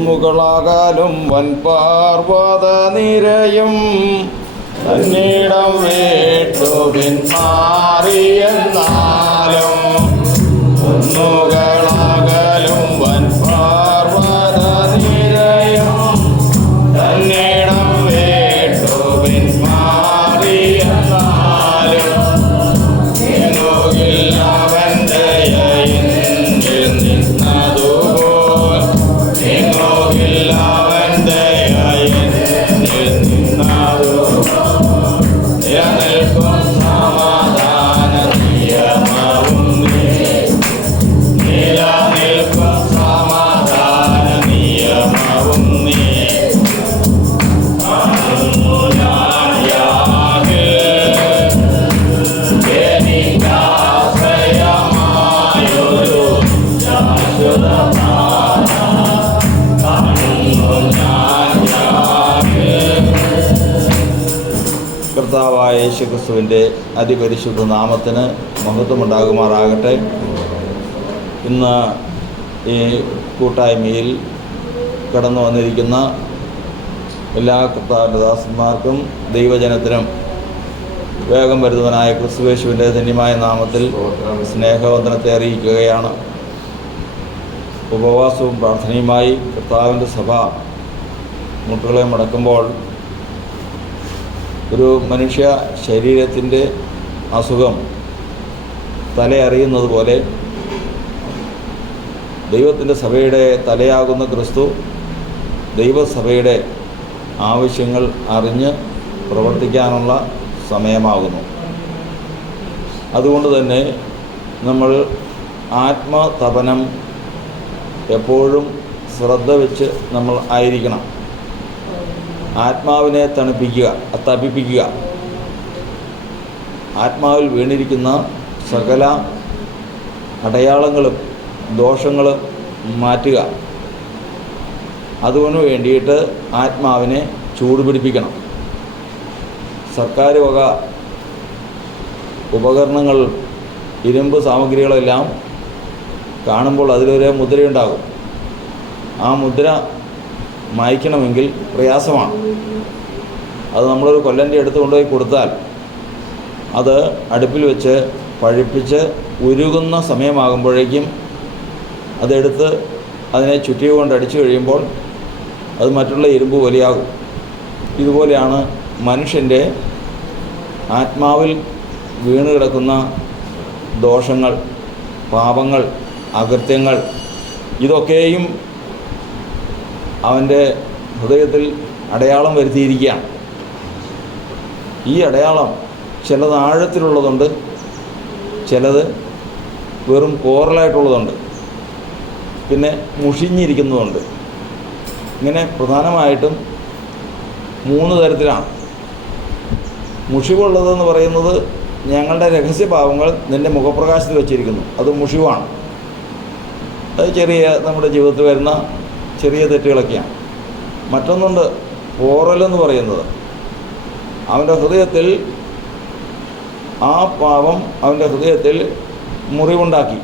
കുന്നുകളാകാലും വൻപാർവത നിരയും തന്നിടം വിട്ടു പിന്മാറിയെന്നാലും കുന്നുകളാകലും വൻപാർവത നിരയും തന്നിടം വിട്ടു പിന്മാറിയെന്നാലും അവന്റെ നിന്നതുപോൽ അവന്റെ നിലനിൽക്കും സമാധാന നിയമവും നിലനിൽക്കും സമാധാന നിയമവും കർത്താവായ യേശുക്രിസ്തുവിൻ്റെ അതിപരിശുദ്ധ നാമത്തിന് മഹത്വമുണ്ടാകുമാറാകട്ടെ. ഇന്ന് ഈ കൂട്ടായ്മയിൽ കടന്നു വന്നിരിക്കുന്ന എല്ലാ കർത്താവിൻ്റെ ദാസന്മാർക്കും ദൈവജനത്തിനും വേഗം വരുന്നവനായ ക്രിസ്തുയേശുവിൻ്റെ ധന്യമായ നാമത്തിൽ സ്നേഹവന്ദനത്തെ അറിയിക്കുകയാണ്. ഉപവാസവും പ്രാർത്ഥനയുമായി കർത്താവിൻ്റെ സഭ മുട്ടുകളെ മടക്കുമ്പോൾ ഒരു മനുഷ്യ ശരീരത്തിൻ്റെ അസുഖം തലയറിയുന്നത് പോലെ ദൈവത്തിൻ്റെ സഭയുടെ തലയാകുന്ന ക്രിസ്തു ദൈവസഭയുടെ ആവശ്യങ്ങൾ അറിഞ്ഞ് പ്രവർത്തിക്കാനുള്ള സമയമാകുന്നു. അതുകൊണ്ട് തന്നെ നമ്മൾ ആത്മതപനം എപ്പോഴും ശ്രദ്ധ വെച്ച് നമ്മൾ ആയിരിക്കണം. ആത്മാവിനെ തപിപ്പിക്കുക, ആത്മാവിൽ വീണിരിക്കുന്ന സകല അടയാളങ്ങളും ദോഷങ്ങളും മാറ്റുക. അതിനു വേണ്ടിയിട്ട് ആത്മാവിനെ ചൂടുപിടിപ്പിക്കണം. സർക്കാർ വക ഉപകരണങ്ങൾ, ഇരുമ്പ് സാമഗ്രികളെല്ലാം കാണുമ്പോൾ അതിലൊരു മുദ്രയുണ്ടാകും. ആ മുദ്ര മായ്ക്കണമെങ്കിൽ പ്രയാസമാണ്. അത് നമ്മളൊരു കൊല്ലൻ്റെ അടുത്ത് കൊണ്ടുപോയി കൊടുത്താൽ അത് അടുപ്പിൽ വെച്ച് പഴുപ്പിച്ച് ഉരുകുന്ന സമയമാകുമ്പോഴേക്കും അതെടുത്ത് അതിനെ ചുറ്റിക കൊണ്ട് അടിച്ചു കഴിയുമ്പോൾ അത് മറ്റുള്ള ഇരുമ്പ് പോലെയാകും. ഇതുപോലെയാണ് മനുഷ്യൻ്റെ ആത്മാവിൽ വീണ് കിടക്കുന്ന ദോഷങ്ങൾ, പാപങ്ങൾ, അകൃത്യങ്ങൾ, ഇതൊക്കെയും അവൻ്റെ ഹൃദയത്തിൽ അടയാളം വരുത്തിയിരിക്കുകയാണ്. ഈ അടയാളം ചിലത് ആഴത്തിലുള്ളതുണ്ട്, ചിലത് വെറും കോറലായിട്ടുള്ളതുണ്ട്, പിന്നെ മുഷിഞ്ഞിരിക്കുന്നതുണ്ട്. ഇങ്ങനെ പ്രധാനമായിട്ടും 3 തരത്തിലാണ്. മുഷിവുള്ളതെന്ന് പറയുന്നത് ഞങ്ങളുടെ രഹസ്യഭാവങ്ങൾ നിൻ്റെ മുഖപ്രകാശത്തിൽ വച്ചിരിക്കുന്നു, അത് മുഷിവാണ്. അത് ചെറിയ നമ്മുടെ ജീവിതത്തിൽ വരുന്ന ചെറിയ തെറ്റുകളൊക്കെയാണ്. മറ്റൊന്നുണ്ട് പോറലെന്ന് പറയുന്നത്. അവൻ്റെ ഹൃദയത്തിൽ ആ പാപം അവൻ്റെ ഹൃദയത്തിൽ മുറിവുണ്ടാക്കി.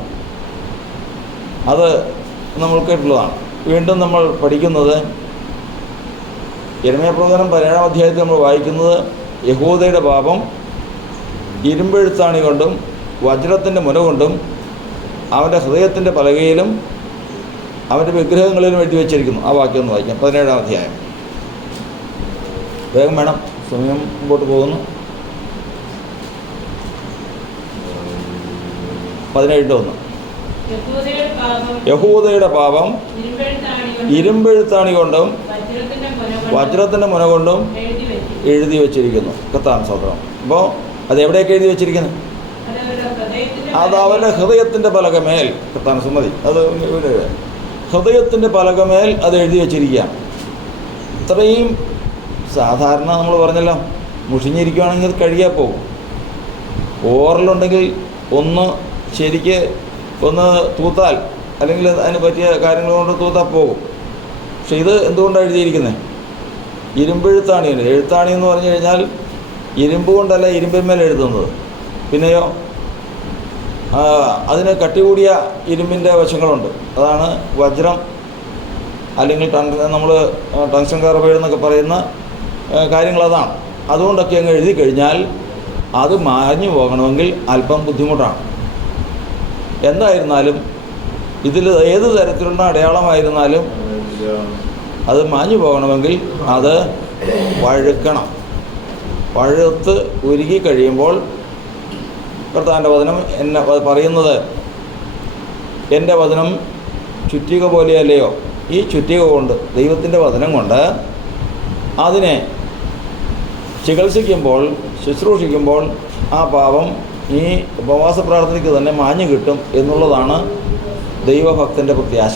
അത് നമ്മൾ കേട്ടുള്ളതാണ്. വീണ്ടും നമ്മൾ പഠിക്കുന്നത് യിരെമ്യാപ്രവചനം 17-ാം അധ്യായത്തിൽ നമ്മൾ വായിക്കുന്നത് യഹൂദയുടെ പാപം ഇരുമ്പെഴുത്താണി കൊണ്ടും വജ്രത്തിൻ്റെ മുന കൊണ്ടും അവൻ്റെ ഹൃദയത്തിൻ്റെ പലകയിലും അവൻ്റെ വിഗ്രഹങ്ങളിലും എഴുതി വെച്ചിരിക്കുന്നു. ആ വാക്യം ഒന്ന് വായിക്കാം. 17-ാം അധ്യായം. വേഗം വേണം, സമയം മുമ്പോട്ട് പോകുന്നു. 17:1. യഹൂദയുടെ പാപം ഇരുമ്പെഴുത്താണി കൊണ്ടും വജ്രത്തിൻ്റെ മുന കൊണ്ടും എഴുതി വച്ചിരിക്കുന്നു. കർത്താവിന് സ്തോത്രം. അപ്പോൾ അത് എവിടെയൊക്കെ എഴുതി വച്ചിരിക്കുന്നത്? അത് അവൻ്റെ ഹൃദയത്തിൻ്റെ പലകമേൽ. കർത്താവിന് സമ്മതി. അത് ഹൃദയത്തിൻ്റെ പലകമേൽ അത് എഴുതി വച്ചിരിക്കുകയാണ്. ഇത്രയും സാധാരണ നമ്മൾ പറഞ്ഞല്ലോ, മുഷിഞ്ഞിരിക്കുകയാണെങ്കിൽ അത് കഴുകിയാൽ പോകും. ഓറലുണ്ടെങ്കിൽ ഒന്ന് ശരിക്ക് ഒന്ന് തൂത്താൽ, അല്ലെങ്കിൽ അതിന് പറ്റിയ കാര്യങ്ങൾ കൊണ്ട് തൂത്താൽ പോകും. പക്ഷെ ഇത് എന്തുകൊണ്ടാണ് എഴുതിയിരിക്കുന്നത്? ഇരുമ്പെഴുത്താണി. എഴുത്താണി എന്ന് പറഞ്ഞു കഴിഞ്ഞാൽ ഇരുമ്പ് കൊണ്ടല്ല ഇരുമ്പിന്മേൽ എഴുതുന്നത്. പിന്നെയോ അതിന് കട്ടി കൂടിയ ഇരുമ്പിൻ്റെ വശങ്ങളുണ്ട്. അതാണ് വജ്രം. അല്ലെങ്കിൽ നമ്മൾ ടങ്സ്റ്റൺ കാർബൈഡ് എന്നൊക്കെ പറയുന്ന കാര്യങ്ങളതാണ്. അതുകൊണ്ടൊക്കെ അങ്ങ് എഴുതി കഴിഞ്ഞാൽ അത് മാഞ്ഞു പോകണമെങ്കിൽ അല്പം ബുദ്ധിമുട്ടാണ്. എന്തായിരുന്നാലും ഇതിൽ ഏത് തരത്തിലുള്ള അടയാളമായിരുന്നാലും അത് മാഞ്ഞു പോകണമെങ്കിൽ അത് വഴുക്കണം. വഴുത്ത് ഉരുകി കഴിയുമ്പോൾ കർത്താവിൻ്റെ വചനം എന്നെ പറയുന്നത്, എൻ്റെ വചനം ചുറ്റിക പോലെയല്ലയോ, ഈ ചുറ്റിക കൊണ്ട് ദൈവത്തിൻ്റെ വചനം കൊണ്ട് അതിനെ ചികിത്സിക്കുമ്പോൾ ശുശ്രൂഷിക്കുമ്പോൾ ആ പാപം ഈ ഉപവാസ പ്രാർത്ഥനയ്ക്ക് തന്നെ മാഞ്ഞു കിട്ടും എന്നുള്ളതാണ് ദൈവഭക്തൻ്റെ പ്രത്യാശ.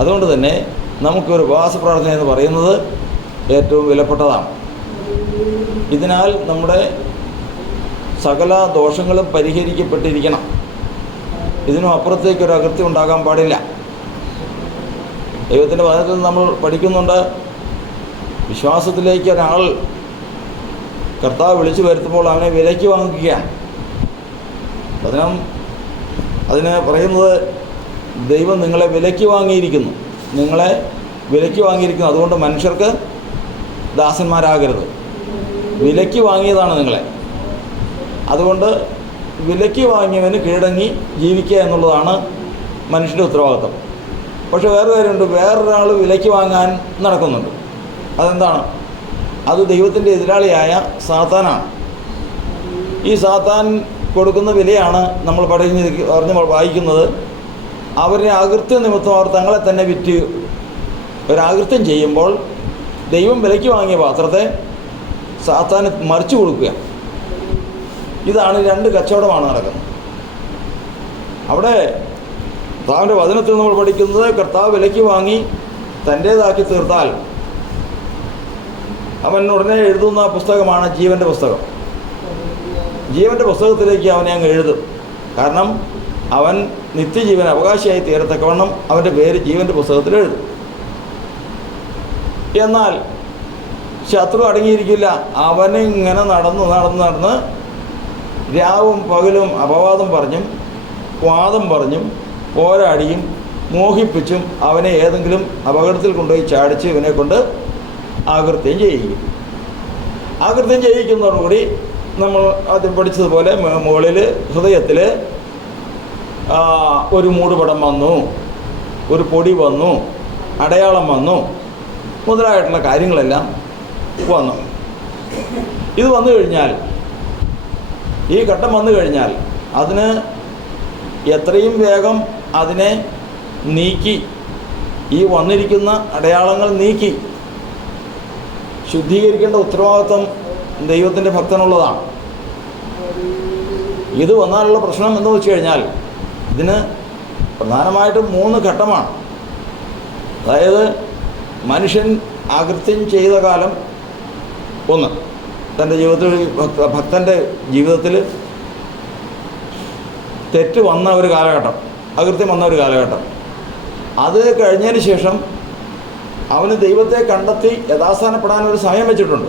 അതുകൊണ്ട് തന്നെ നമുക്കൊരു ഉപവാസ പ്രാർത്ഥന എന്ന് പറയുന്നത് ഏറ്റവും വിലപ്പെട്ടതാണ്. ഇതിനാൽ നമ്മുടെ സകല ദോഷങ്ങളും പരിഹരിക്കപ്പെട്ടിരിക്കണം. ഇതിനും അപ്പുറത്തേക്കൊരു അകൃത്യം ഉണ്ടാകാൻ പാടില്ല. ദൈവത്തിൻ്റെ വചനത്തിൽ നമ്മൾ പഠിക്കുന്നുണ്ട്, വിശ്വാസത്തിലേക്ക് ഒരാൾ കർത്താവ് വിളിച്ചു വരുത്തുമ്പോൾ അവനെ വിലയ്ക്ക് വാങ്ങിക്കുകയാണ്. അതിന് പറയുന്നത്, ദൈവം നിങ്ങളെ വിലയ്ക്ക് വാങ്ങിയിരിക്കുന്നു, നിങ്ങളെ വിലയ്ക്ക് വാങ്ങിയിരിക്കുന്നു. അതുകൊണ്ട് മനുഷ്യർക്ക് ദാസന്മാരാകരുത്. വിലയ്ക്ക് വാങ്ങിയതാണ് നിങ്ങളെ. അതുകൊണ്ട് വിലയ്ക്ക് വാങ്ങിയവന് കീഴടങ്ങി ജീവിക്കുക എന്നുള്ളതാണ് മനുഷ്യൻ്റെ ഉത്തരവാദിത്വം. പക്ഷേ വേറെ കാര്യമുണ്ട്, വേറൊരാൾ വിലയ്ക്ക് വാങ്ങാൻ നടക്കുന്നുണ്ട്. അതെന്താണ്? അത് ദൈവത്തിൻ്റെ എതിരാളിയായ സാത്താനാണ്. ഈ സാത്താൻ കൊടുക്കുന്ന വിലയാണ് നമ്മൾ പറഞ്ഞ് വായിക്കുന്നത്. അവരുടെ അകൃത്യ നിമിത്തം അവർ തങ്ങളെ തന്നെ വിറ്റ് ഒരാകൃത്യം ചെയ്യുമ്പോൾ ദൈവം വിലയ്ക്ക് വാങ്ങിയ പാത്രത്തെ സാത്താന് മറിച്ചു കൊടുക്കുക. ഇതാണ് രണ്ട് കച്ചവടമാണ് നടക്കുന്നത്. അവിടെ കർത്താവിൻ്റെ വചനത്തിൽ നമ്മൾ പഠിക്കുന്നത്, കർത്താവ് വിലയ്ക്ക് വാങ്ങി തൻ്റേതാക്കി തീർത്താൽ അവൻ ഉടനെ എഴുതുന്ന പുസ്തകമാണ് ജീവൻ്റെ പുസ്തകം. ജീവൻ്റെ പുസ്തകത്തിലേക്ക് അവനെ അങ്ങ് എഴുതും. കാരണം അവൻ നിത്യജീവൻ അവകാശിയായി തീരത്തക്കവണ്ണം അവൻ്റെ പേര് ജീവൻ്റെ പുസ്തകത്തിൽ എഴുതും. എന്നാൽ ശത്രു അടങ്ങിയിരിക്കില്ല. അവനിങ്ങനെ നടന്ന് രാവും പകലും അപവാദം പറഞ്ഞും വാദം പറഞ്ഞും പോരാടിയും മോഹിപ്പിച്ചും അവനെ ഏതെങ്കിലും അപകടത്തിൽ കൊണ്ടുപോയി ചാടിച്ച് ഇവനെ കൊണ്ട് ആകൃത്യം ചെയ്യിക്കും. ആകൃത്യം ചെയ്യിക്കുന്നതോടുകൂടി നമ്മൾ ആദ്യം പഠിച്ചതുപോലെ മുകളിൽ ഹൃദയത്തിൽ ഒരു മൂടുപടം വന്നു, ഒരു പൊടി വന്നു, അടയാളം വന്നു, മുതലായിട്ടുള്ള കാര്യങ്ങളെല്ലാം വന്നു. ഇത് വന്നു കഴിഞ്ഞാൽ, ഈ ഘട്ടം വന്നു കഴിഞ്ഞാൽ അതിന് എത്രയും വേഗം അതിനെ നീക്കി, ഈ വന്നിരിക്കുന്ന അടയാളങ്ങൾ നീക്കി ശുദ്ധീകരിക്കേണ്ട ഉത്തരവാദിത്വം ദൈവത്തിൻ്റെ ഭക്തനുള്ളതാണ്. ഇത് വന്നാലുള്ള പ്രശ്നം എന്ന് വെച്ച് കഴിഞ്ഞാൽ ഇതിന് പ്രധാനമായിട്ടും 3 ഘട്ടമാണ്. അതായത് മനുഷ്യൻ അകൃത്യം ചെയ്ത കാലം ഒന്ന്, തൻ്റെ ജീവിതത്തിൽ ഭക്തൻ്റെ ജീവിതത്തിൽ തെറ്റ് വന്ന ഒരു കാലഘട്ടം, അകൃത്യം വന്ന ഒരു കാലഘട്ടം. അത് കഴിഞ്ഞതിന് ശേഷം അവന് ദൈവത്തെ കണ്ടെത്തി യഥാസ്ഥാനപ്പെടാനൊരു സമയം വെച്ചിട്ടുണ്ട്.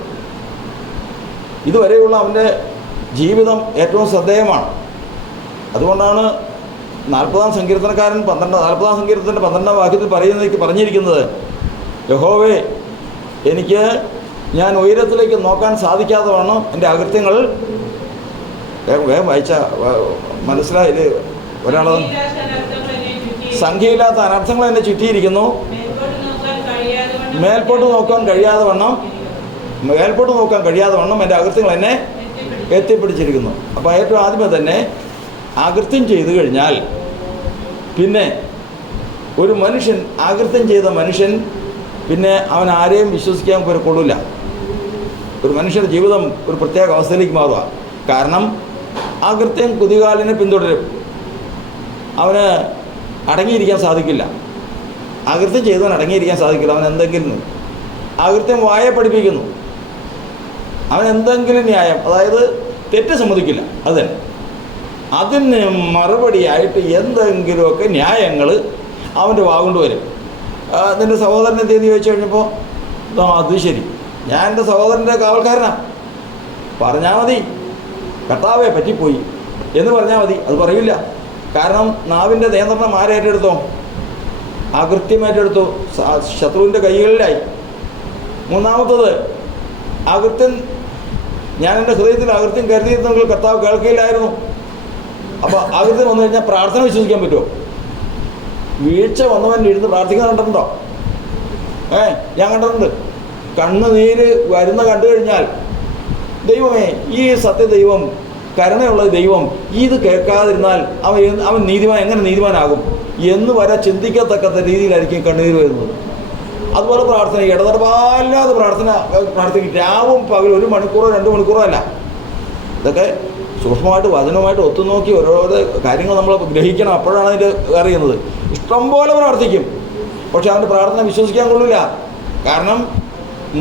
ഇതുവരെയുള്ള അവൻ്റെ ജീവിതം ഏറ്റവും ശ്രദ്ധേയമാണ്. അതുകൊണ്ടാണ് 40-ാം സങ്കീർത്തനക്കാരൻ 40-ാം സങ്കീർത്തനത്തിൻ്റെ 12-ാം വാക്യത്തിൽ പറഞ്ഞിരിക്കുന്നത്, യഹോവേ, എനിക്ക് ഞാൻ ഉയരത്തിലേക്ക് നോക്കാൻ സാധിക്കാതെ വണ്ണം എൻ്റെ അകൃത്യങ്ങൾ, വേഗം വായിച്ച മനസ്സിലായില്ലേ? ഒരാൾ സംഖ്യയില്ലാത്ത അനർത്ഥങ്ങൾ എന്നെ ചുറ്റിയിരിക്കുന്നു, മേൽപോട്ട് നോക്കാൻ കഴിയാതെ വണ്ണം എൻ്റെ അകൃത്യങ്ങൾ എന്നെ എത്തിപ്പിടിച്ചിരിക്കുന്നു. അപ്പോൾ ഏറ്റവും ആദ്യമേ തന്നെ അകൃത്യം ചെയ്തു കഴിഞ്ഞാൽ പിന്നെ ഒരു മനുഷ്യൻ, അകൃത്യം ചെയ്ത മനുഷ്യൻ പിന്നെ അവൻ ആരെയും വിശ്വസിക്കാൻ കൊള്ളില്ല. ഒരു മനുഷ്യൻ്റെ ജീവിതം ഒരു പ്രത്യേക അവസ്ഥയിലേക്ക് മാറുക. കാരണം അകൃത്യം കുതികാലിനെ പിന്തുടരും. അവന് അടങ്ങിയിരിക്കാൻ സാധിക്കില്ല. അകൃത്യം ചെയ്തവൻ അടങ്ങിയിരിക്കാൻ സാധിക്കില്ല. അവൻ എന്തെങ്കിലും അകൃത്യം വായ പഠിപ്പിക്കുന്നു. അവൻ എന്തെങ്കിലും ന്യായം, അതായത് തെറ്റ് സമ്മതിക്കില്ല. അത് തന്നെ അതിന് മറുപടിയായിട്ട് എന്തെങ്കിലുമൊക്കെ ന്യായങ്ങൾ അവൻ്റെ വാഗൊണ്ട് വരും. നിൻ്റെ സഹോദരനെ തീയതി ചോദിച്ചു കഴിഞ്ഞപ്പോൾ, അത് ശരി, ഞാൻ എൻ്റെ സഹോദരൻ്റെ കാവൽക്കാരനാണ്, പറഞ്ഞാൽ മതി, കർത്താവെ പറ്റിപ്പോയി എന്ന് പറഞ്ഞാൽ മതി. അത് പറയില്ല. കാരണം നാവിൻ്റെ നിയന്ത്രണം ആരേറ്റെടുത്തോ? അകൃത്യമേറ്റെടുത്തു, ശത്രുവിൻ്റെ കൈകളിലായി. മൂന്നാമത്തത് അകൃത്യം, ഞാൻ എൻ്റെ ഹൃദയത്തിൽ അകൃത്യം കരുതിയിരുന്നെങ്കിൽ കർത്താവ് കേൾക്കുകയില്ലായിരുന്നു. അപ്പോൾ അകൃത്യം വന്നു കഴിഞ്ഞാൽ പ്രാർത്ഥന വിശ്വസിക്കാൻ പറ്റുമോ? വീഴ്ച വന്നവൻ ഇരുന്ന് പ്രാർത്ഥിക്കാൻ കണ്ടിട്ടുണ്ടോ? ഞാൻ കണ്ടിട്ടുണ്ട്. കണ്ണുനീര് വരുന്ന കണ്ടു കഴിഞ്ഞാൽ, ദൈവമേ ഈ സത്യദൈവം, കരുണയുള്ള ദൈവം ഇത് കേൾക്കാതിരുന്നാൽ അവൻ നീതിമാൻ എങ്ങനെ നീതിമാനാകും എന്ന് വരെ ചിന്തിക്കത്തക്ക രീതിയിലായിരിക്കും കണ്ണുനീര് വരുന്നത്. അതുപോലെ പ്രാർത്ഥന, ഇടതടവില്ലാതെ പ്രാർത്ഥിക്കും. രാവും പകലും 1 മണിക്കൂറോ 2 മണിക്കൂറോ അല്ല. ഇതൊക്കെ സൂക്ഷ്മമായിട്ട് വചനവുമായിട്ട് ഒത്തുനോക്കി ഓരോരോ കാര്യങ്ങൾ നമ്മൾ ഗ്രഹിക്കണം. അപ്പോഴാണ് അതിൻ്റെ അറിയുന്നത്. ഇഷ്ടംപോലെ പ്രാർത്ഥിക്കും, പക്ഷെ അവൻ്റെ പ്രാർത്ഥന വിശ്വസിക്കാൻ കൊള്ളില്ല. കാരണം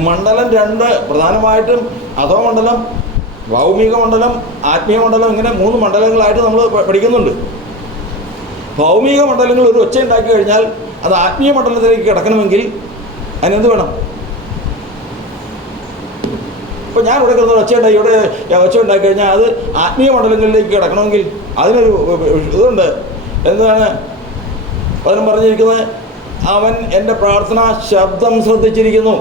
മണ്ഡലം 2 പ്രധാനമായിട്ടും, അധോമണ്ഡലം, ഭൗമിക മണ്ഡലം, ആത്മീയ മണ്ഡലം, ഇങ്ങനെ 3 മണ്ഡലങ്ങളായിട്ട് നമ്മൾ പഠിക്കുന്നുണ്ട്. ഭൗമിക മണ്ഡലങ്ങൾ ഒരു ഒച്ച ഉണ്ടാക്കി കഴിഞ്ഞാൽ അത് ആത്മീയ മണ്ഡലത്തിലേക്ക് കിടക്കണമെങ്കിൽ അതിനെന്ത് വേണം? ഇപ്പോൾ ഞാൻ ഇവിടെ കിടന്ന ഒച്ച ഉണ്ടാക്കി കഴിഞ്ഞാൽ അത് ആത്മീയ മണ്ഡലങ്ങളിലേക്ക് കിടക്കണമെങ്കിൽ അതിനൊരു ഇതുണ്ട്. എന്താണ് അതിനും പറഞ്ഞിരിക്കുന്നത്? അവൻ എൻ്റെ പ്രാർത്ഥന ശബ്ദം ശ്രദ്ധിച്ചിരിക്കുന്നു.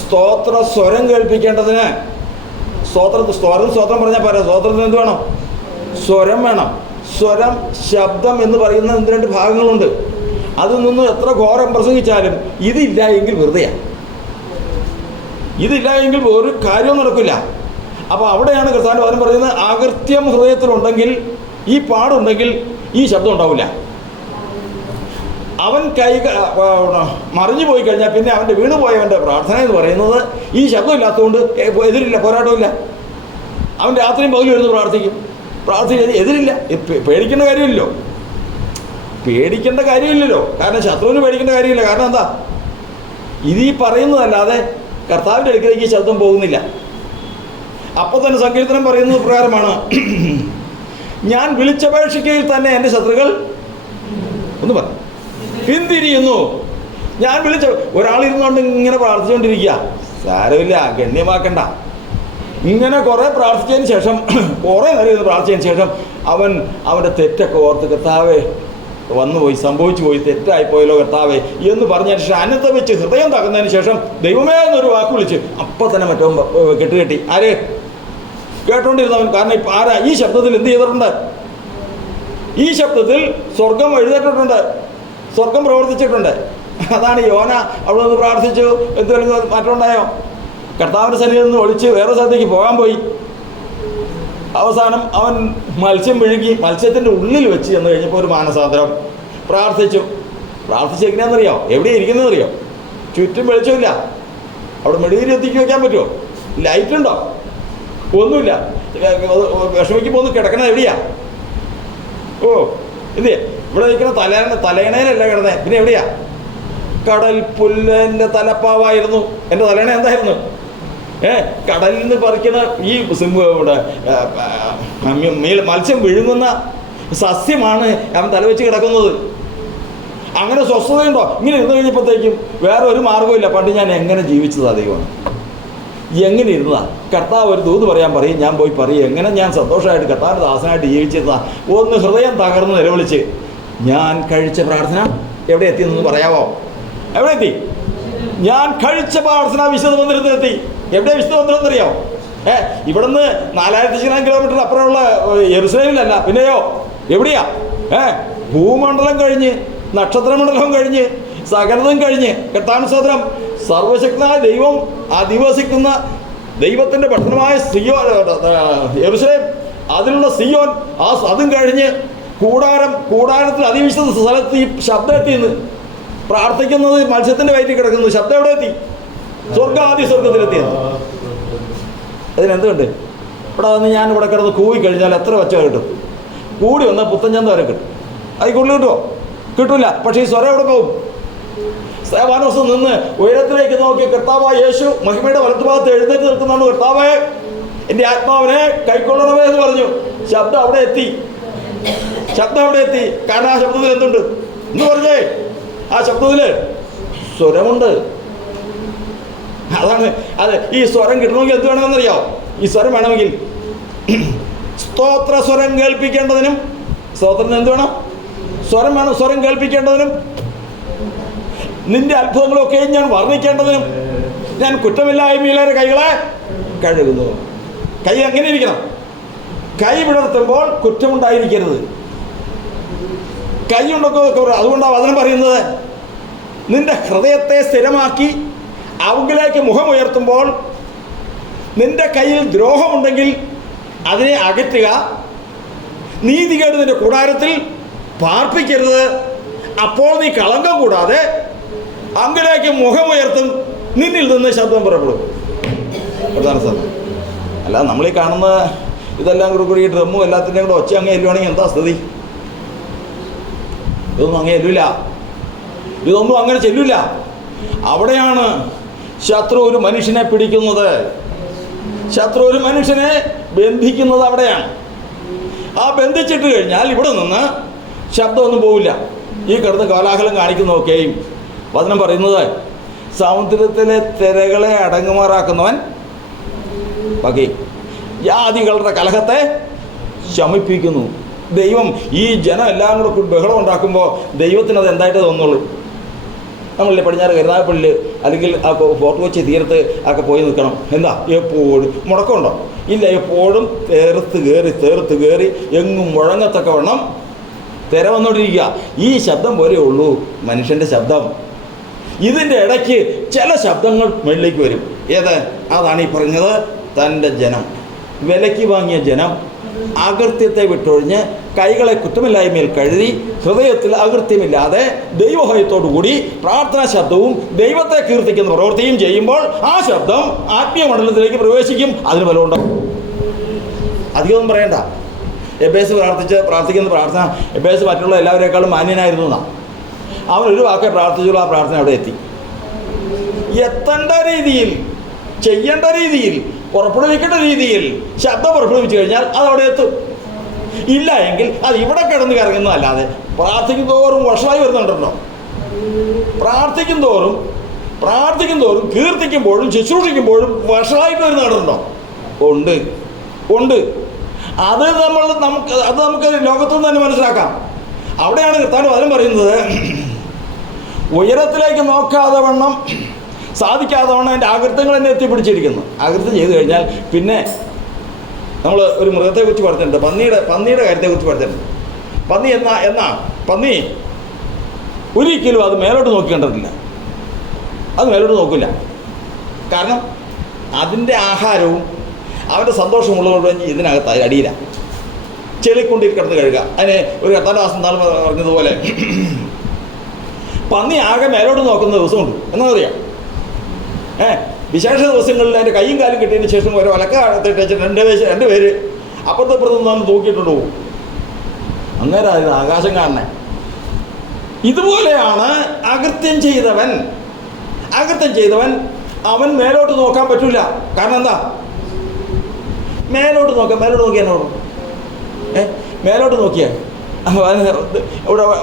സ്തോത്ര സ്വരം കേൾപ്പിക്കേണ്ടതിന് സ്തോത്രം പറഞ്ഞാൽ പോരാ. സ്തോത്രത്തിന് എന്ത് വേണം? സ്വരം വേണം. സ്വരം, ശബ്ദം എന്ന് പറയുന്ന 2 ഭാഗങ്ങളുണ്ട്. അതിൽ നിന്ന് എത്ര ഘോരം പ്രസംഗിച്ചാലും ഇതില്ല എങ്കിൽ വെറുതെയാണ്. ഇതില്ല എങ്കിൽ ഒരു കാര്യവും നടക്കില്ല. അപ്പോൾ അവിടെയാണ് കർത്താവിൻ്റെ വചനം പറയുന്നത്, അകൃത്യം ഹൃദയത്തിലുണ്ടെങ്കിൽ, ഈ പാടുണ്ടെങ്കിൽ ഈ ശബ്ദം ഉണ്ടാവില്ല. അവൻ മറിഞ്ഞു പോയി കഴിഞ്ഞാൽ പിന്നെ അവൻ്റെ വീണുപോയവൻ്റെ പ്രാർത്ഥന എന്ന് പറയുന്നത് ഈ ശബ്ദം ഇല്ലാത്തതുകൊണ്ട് എതിരില്ല, പോരാട്ടമില്ല. അവൻ രാത്രിയും പകലും ഇരുന്ന് പ്രാർത്ഥിക്കും. എതിരില്ല. പേടിക്കേണ്ട കാര്യമില്ലല്ലോ. കാരണം ശത്രുവിന് പേടിക്കേണ്ട കാര്യമില്ല. കാരണം എന്താ? ഇതീ പറയുന്നതല്ലാതെ കർത്താവിൻ്റെ അടുക്കലേക്ക് ഈ ശബ്ദം പോകുന്നില്ല. അപ്പോൾ തന്നെ സങ്കീർത്തനം പറയുന്നത് പ്രകാരമാണ്, ഞാൻ വിളിച്ചപേക്ഷിക്കയിൽ തന്നെ എൻ്റെ ശത്രുക്കൾ ഒന്ന് പറഞ്ഞു പിന്തിരിയുന്നു. ഞാൻ ഒരാളിരുന്നുകൊണ്ട് ഇങ്ങനെ പ്രാർത്ഥിച്ചുകൊണ്ടിരിക്കുക, സാരമില്ല, ഗണ്യമാക്കണ്ട. ഇങ്ങനെ കുറേ പ്രാർത്ഥിച്ചതിന് ശേഷം, കുറേ നേരം പ്രാർത്ഥിച്ചതിന് ശേഷം അവൻ്റെ തെറ്റൊക്കെ ഓർത്ത്, കർത്താവേ വന്നുപോയി, സംഭവിച്ചു പോയി, തെറ്റായിപ്പോയല്ലോ കർത്താവേ എന്ന് പറഞ്ഞതിന് ശേഷം അന്നത്തെ വെച്ച് ഹൃദയം തകർന്നതിന് ശേഷം ദൈവമേ എന്നൊരു വാക്ക് വിളിച്ച് അപ്പം തന്നെ മറ്റോ കെട്ടുകെട്ടി. ആര്? കേട്ടോണ്ടിരുന്നവൻ. കാരണം ഇപ്പം ആരാ ഈ ശബ്ദത്തിൽ എന്ത് ചെയ്തിട്ടുണ്ട്? ഈ ശബ്ദത്തിൽ സ്വർഗം എഴുതേറ്റിട്ടുണ്ട്, സ്വർഗം പ്രവർത്തിച്ചിട്ടുണ്ട്. അതാണ് യോന അവിടെ നിന്ന് പ്രാർത്ഥിച്ചു. എന്തെങ്കിലും മാറ്റം ഉണ്ടായോ? കർത്താവിൻ്റെ സന്നിധിയിൽ നിന്ന് ഒളിച്ച് വേറെ സ്ഥലത്തേക്ക് പോകാൻ പോയി. അവസാനം അവൻ മത്സ്യം വിഴുങ്ങി മത്സ്യത്തിൻ്റെ ഉള്ളിൽ വെച്ച് എന്ന് കഴിഞ്ഞപ്പോൾ ഒരു മാനസാന്തരം. പ്രാർത്ഥിച്ചു എങ്ങനെയാണെന്നറിയോ? എവിടെ ഇരിക്കുന്നതെന്നറിയോ? ചുറ്റും വെളിച്ചമില്ല. അവിടെ മെഴുകുതിരി എത്തിക്കി വയ്ക്കാൻ പറ്റുമോ? ലൈറ്റുണ്ടോ? ഒന്നുമില്ല. വിഷമിക്കുമ്പോൾ ഒന്ന് കിടക്കണത് എവിടെയാ? ഇല്ലേ, ഇവിടെ നിൽക്കുന്ന തലയണയിലല്ല കിടന്നേ, പിന്നെ എവിടെയാ? കടൽ പുല്ലിൻ്റെ തലപ്പാവായിരുന്നു. എൻ്റെ തലയണ എന്തായിരുന്നു? കടലിൽ നിന്ന് പറിക്കുന്ന ഈ മത്സ്യം വിഴുങ്ങുന്ന സസ്യമാണ് അവൻ തലവെച്ച് കിടക്കുന്നത്. അങ്ങനെ സ്വസ്ഥതയുണ്ടോ? ഇങ്ങനെ ഇരുന്ന് കഴിഞ്ഞപ്പോഴത്തേക്കും വേറെ ഒരു മാർഗ്ഗമില്ല. പണ്ട് ഞാൻ എങ്ങനെ ജീവിച്ചതാ ദൈവമാണ്, എങ്ങനെ ഇരുന്നതാ? കർത്താവ് ഒരു ദൂത് പറയും, ഞാൻ പോയി പറയും. എങ്ങനെ ഞാൻ സന്തോഷമായിട്ട് കർത്താവിൻ്റെ ദാസനായിട്ട് ജീവിച്ചതാ? ഒന്ന് ഹൃദയം തകർന്ന് നിലവിളിച്ച് ഞാൻ കഴിച്ച പ്രാർത്ഥന എവിടെ എത്തിയെന്ന് പറയാമോ? എവിടെ എത്തി? ഞാൻ കഴിച്ച പ്രാർത്ഥന വിശുദ്ധ മന്ദിരത്തിലെത്തി. എവിടെ വിശുദ്ധ മന്ദിരം എന്നറിയാമോ? ഇവിടുന്ന് 4000 കിലോമീറ്റർ അപ്പുറമുള്ള യെരുശലേമിലല്ല, പിന്നെയോ എവിടെയാ? ഭൂമണ്ഡലം കഴിഞ്ഞ്, നക്ഷത്രമണ്ഡലം കഴിഞ്ഞ്, സകലതും കഴിഞ്ഞ്, കർത്താവിന് സ്തോത്രം, സർവശക്തനായ ദൈവം അധിവസിക്കുന്ന ദൈവത്തിൻ്റെ പട്ടണമായ സിയോൻ, യെരുശലേം, അതിലുള്ള സിയോൻ, അതും കഴിഞ്ഞ് കൂടാരത്തിൽ അതിവിശുദ്ധ സ്ഥലത്ത് ഈ ശബ്ദം എത്തിയെന്ന് പ്രാർത്ഥിക്കുന്നത് മത്സ്യത്തിൻ്റെ വയറ്റിൽ കിടക്കുന്നു. ശബ്ദം എവിടെ എത്തി? സ്വർഗത്തിലെത്തിയത്. അതിനെന്തുണ്ട്? ഇവിടെ വന്ന് ഞാൻ ഇവിടെ കിടന്ന് കൂവിക്കഴിഞ്ഞാൽ എത്ര വെച്ച കിട്ടും? കൂടി വന്നാൽ പുത്തഞ്ചന്ത വരെ കിട്ടും. അതിൽ കൂടുതൽ കിട്ടുമോ? കിട്ടില്ല. പക്ഷേ ഈ സ്വരം എവിടെ പോകും? സ്തേഫാനോസ് നിന്ന് ഉയരത്തിലേക്ക് നോക്കി കർത്താവായ യേശു മഹിമയുടെ വലത്തുഭാഗത്ത് എഴുന്നേറ്റ് നിൽക്കുന്നുണ്ട്. കർത്താവേ, എൻ്റെ ആത്മാവിനെ കൈക്കൊള്ളണമേ എന്ന് പറഞ്ഞു. ശബ്ദം അവിടെ എത്തി. കാരണം ആ ശബ്ദത്തിൽ എന്തുണ്ട് എന്ന് പറഞ്ഞേ? ആ ശബ്ദത്തിൽ സ്വരമുണ്ട്. അതാണ് അത്. ഈ സ്വരം കിട്ടണമെങ്കിൽ എന്ത് വേണമെന്നറിയാമോ? ഈ സ്വരം വേണമെങ്കിൽ സ്തോത്ര സ്വരം കേൾപ്പിക്കേണ്ടതിനും സ്തോത്രത്തിന് എന്ത് വേണം? സ്വരം വേണം, സ്വരം കേൾപ്പിക്കേണ്ടതിനും നിന്റെ അത്ഭുതങ്ങളൊക്കെയും ഞാൻ വർണ്ണിക്കേണ്ടതിനും ഞാൻ കുറ്റമില്ലായ്മയിലേറെ കൈകളെ കഴുകുന്നു. കൈ എങ്ങനെ ഇരിക്കണം? കൈ വിടർത്തുമ്പോൾ കുറ്റമുണ്ടായിരിക്കരുത്. കൈ ഉണ്ടൊക്കെ. അതുകൊണ്ടാണ് വചനം പറയുന്നത്, നിന്റെ ഹൃദയത്തെ സ്ഥിരമാക്കി അവങ്കിലേക്ക് മുഖമുയർത്തുമ്പോൾ നിന്റെ കയ്യിൽ ദ്രോഹമുണ്ടെങ്കിൽ അതിനെ അകറ്റുക, നീതികേട് നിന്റെ കൂടാരത്തിൽ പാർപ്പിക്കരുത്. അപ്പോൾ നീ കളങ്കം കൂടാതെ അങ്കിലേക്ക് മുഖമുയർത്തും, നിന്നിൽ നിന്ന് ശബ്ദം പുറപ്പെടും. പ്രധാന സാധനം അല്ല, നമ്മളീ കാണുന്ന ഇതെല്ലാം കൂടി ഈ ഡ്രമ്മും എല്ലാത്തിൻ്റെയും കൂടെ ഒച്ച അങ്ങ് ചെല്ലുവാണെങ്കിൽ എന്താ സ്ഥിതി? ഇതൊന്നും അങ്ങനെ ചെല്ലില്ല, ഇതൊന്നും അങ്ങനെ ചെല്ലില്ല. അവിടെയാണ് ശത്രു ഒരു മനുഷ്യനെ പിടിക്കുന്നത്, ശത്രു ഒരു മനുഷ്യനെ ബന്ധിക്കുന്നത് അവിടെയാണ്. ആ ബന്ധിച്ചിട്ട് കഴിഞ്ഞാൽ ഇവിടെ നിന്ന് ശബ്ദമൊന്നും പോവില്ല. ഈ കിടന്ന് കോലാഹലം കാണിക്കുന്നതൊക്കെയും വചനം പറയുന്നത്, സമുദ്രത്തിലെ തിരകളെ അടങ്ങുമാറാക്കുന്നവൻ ബാക്കി ജാതികളുടെ കലഹത്തെ ശമിപ്പിക്കുന്നു. ദൈവം ഈ ജനം എല്ലാം കൂടെ ബഹളം ഉണ്ടാക്കുമ്പോൾ ദൈവത്തിന് അത് എന്തായിട്ട് തോന്നുള്ളൂ? നമ്മളില്ലേ പടിഞ്ഞാറ് കരുനാഗപ്പള്ളിയിൽ അല്ലെങ്കിൽ ആ ഫോർട്ട് കൊച്ചി തീരത്ത് ഒക്കെ പോയി നിൽക്കണം. എന്താ എപ്പോഴും മുടക്കമുണ്ടോ? ഇല്ല, എപ്പോഴും തേർത്ത് കയറി എങ്ങും മുഴങ്ങത്തക്കവണ്ണം തിര വന്നുകൊണ്ടിരിക്കുക. ഈ ശബ്ദം പോലെ ഉള്ളൂ മനുഷ്യൻ്റെ ശബ്ദം. ഇതിൻ്റെ ഇടയ്ക്ക് ചില ശബ്ദങ്ങൾ മുകളിലേക്ക് വരും. ഏത്? അതാണ് ഈ പറഞ്ഞത്, തൻ്റെ ജനം, വിലയ്ക്ക് വാങ്ങിയ ജനം അകൃത്യത്തെ വിട്ടൊഴിഞ്ഞ് കൈകളെ കുറ്റമില്ലായ്മയിൽ കഴുകി ഹൃദയത്തിൽ അകൃത്യമില്ലാതെ ദൈവഭയത്തോടുകൂടി പ്രാർത്ഥനാ ശബ്ദവും ദൈവത്തെ കീർത്തിക്കുന്ന പ്രവൃത്തിയും ചെയ്യുമ്പോൾ ആ ശബ്ദം ആത്മീയ മണ്ഡലത്തിലേക്ക് പ്രവേശിക്കും. അതിന് ഫലമുണ്ടാവും. അധികമൊന്നും പറയണ്ട. എബേസ് പ്രാർത്ഥിക്കുന്ന പ്രാർത്ഥന, എബേസ് മറ്റുള്ള എല്ലാവരേക്കാളും മാന്യനായിരുന്നു എന്നാണ്. അവനൊരു വാക്കെ പ്രാർത്ഥിച്ചുള്ള ആ പ്രാർത്ഥന അവിടെ എത്തി. എത്തേണ്ട രീതിയിൽ, ചെയ്യേണ്ട രീതിയിൽ, പുറപ്പെടുവിക്കേണ്ട രീതിയിൽ ശബ്ദം പുറപ്പെടുവിച്ചു കഴിഞ്ഞാൽ അതവിടെ എത്തും. ഇല്ല എങ്കിൽ അത് ഇവിടെ കിടന്ന് കറങ്ങുന്നതല്ലാതെ പ്രാർത്ഥിക്കും തോറും വഷളായി വരുന്നുണ്ടല്ലോ. പ്രാർത്ഥിക്കും തോറും കീർത്തിക്കുമ്പോഴും ശുശ്രൂഷിക്കുമ്പോഴും വഷളായിട്ട് വരുന്ന കണ്ടുണ്ടോ? ഉണ്ട്. അത് നമുക്ക് ലോകത്തുനിന്ന് തന്നെ മനസ്സിലാക്കാം. അവിടെയാണ് കർത്താവ് വചനം പറയുന്നത്, ഉയരത്തിലേക്ക് നോക്കാതെ വണ്ണം സാധിക്കാതെ വണ്ണം എൻ്റെ അകൃത്യങ്ങൾ എന്നെ എത്തിപ്പിടിച്ചിരിക്കുന്നു. അകൃത്യം ചെയ്തു കഴിഞ്ഞാൽ പിന്നെ നമ്മൾ ഒരു മൃഗത്തെക്കുറിച്ച് പറഞ്ഞിട്ടുണ്ട്, പന്നിയുടെ കാര്യത്തെക്കുറിച്ച് പറഞ്ഞിട്ടുണ്ട്. പന്നി ഒരിക്കലും അത് മേലോട്ട് നോക്കി കണ്ടിട്ടില്ല. അത് മേലോട്ട് നോക്കില്ല. കാരണം അതിൻ്റെ ആഹാരവും അവൻ്റെ സന്തോഷമുള്ളതുകൊണ്ട് ഇതിനകത്ത് അടിയില്ല. ചെളിക്കൊണ്ടിൽ കിടന്ന് കഴുകുക. അതിന് ഒരു കർത്താദാസൻ നാൾ പറഞ്ഞതുപോലെ പന്നി ആകെ മേലോട്ട് നോക്കുന്ന ദിവസമുണ്ട് എന്നറിയാം. വിശേഷ ദിവസങ്ങളിൽ എൻ്റെ കൈയും കാലും കിട്ടിയതിന് ശേഷം ഓരോ ഒലക്കാട്ടിട്ട് രണ്ട് പേര് അപ്പുറത്തെ നിന്ന് തൂക്കിയിട്ടുണ്ട് പോകും. അന്നേരം ആകാശം കാണണേ. ഇതുപോലെയാണ് അകൃത്യം ചെയ്തവൻ അവൻ മേലോട്ട് നോക്കാൻ പറ്റില്ല. കാരണം എന്താ? മേലോട്ട് നോക്കിയാൽ മേലോട്ട് നോക്കിയാൽ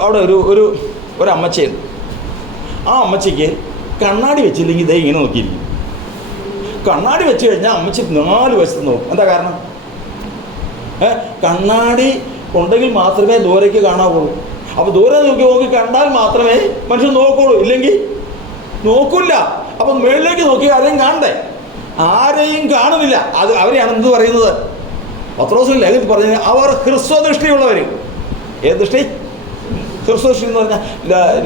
അവിടെ ഒരു അമ്മച്ചിയുണ്ട്. ആ അമ്മച്ചിക്ക് കണ്ണാടി വെച്ചില്ലെങ്കിൽ ഇതേ ഇങ്ങനെ നോക്കിയിരിക്കും. കണ്ണാടി വെച്ച് കഴിഞ്ഞാൽ അമ്മച്ചി 4 വശത്ത് നോക്കും. എന്താ കാരണം? കണ്ണാടി ഉണ്ടെങ്കിൽ മാത്രമേ ദൂരേക്ക് കാണാവുള്ളൂ. അപ്പോൾ ദൂരെ നോക്കി കണ്ടാൽ മാത്രമേ മനുഷ്യൻ നോക്കുള്ളൂ, ഇല്ലെങ്കിൽ നോക്കില്ല. അപ്പം മുകളിലേക്ക് നോക്കി ആരെയും കാണണ്ടേ? ആരെയും കാണുന്നില്ല. അത് അവരെയാണ് എന്ത് പറയുന്നത്? പത്രോസിന്റെ ലേഖനത്തിൽ പറഞ്ഞത് അവർ ഹ്രസ്വദൃഷ്ടിയുള്ളവർ. ഏത് ദൃഷ്ടി? ഹ്രസ്വദൃഷ്ടി എന്ന് പറഞ്ഞാൽ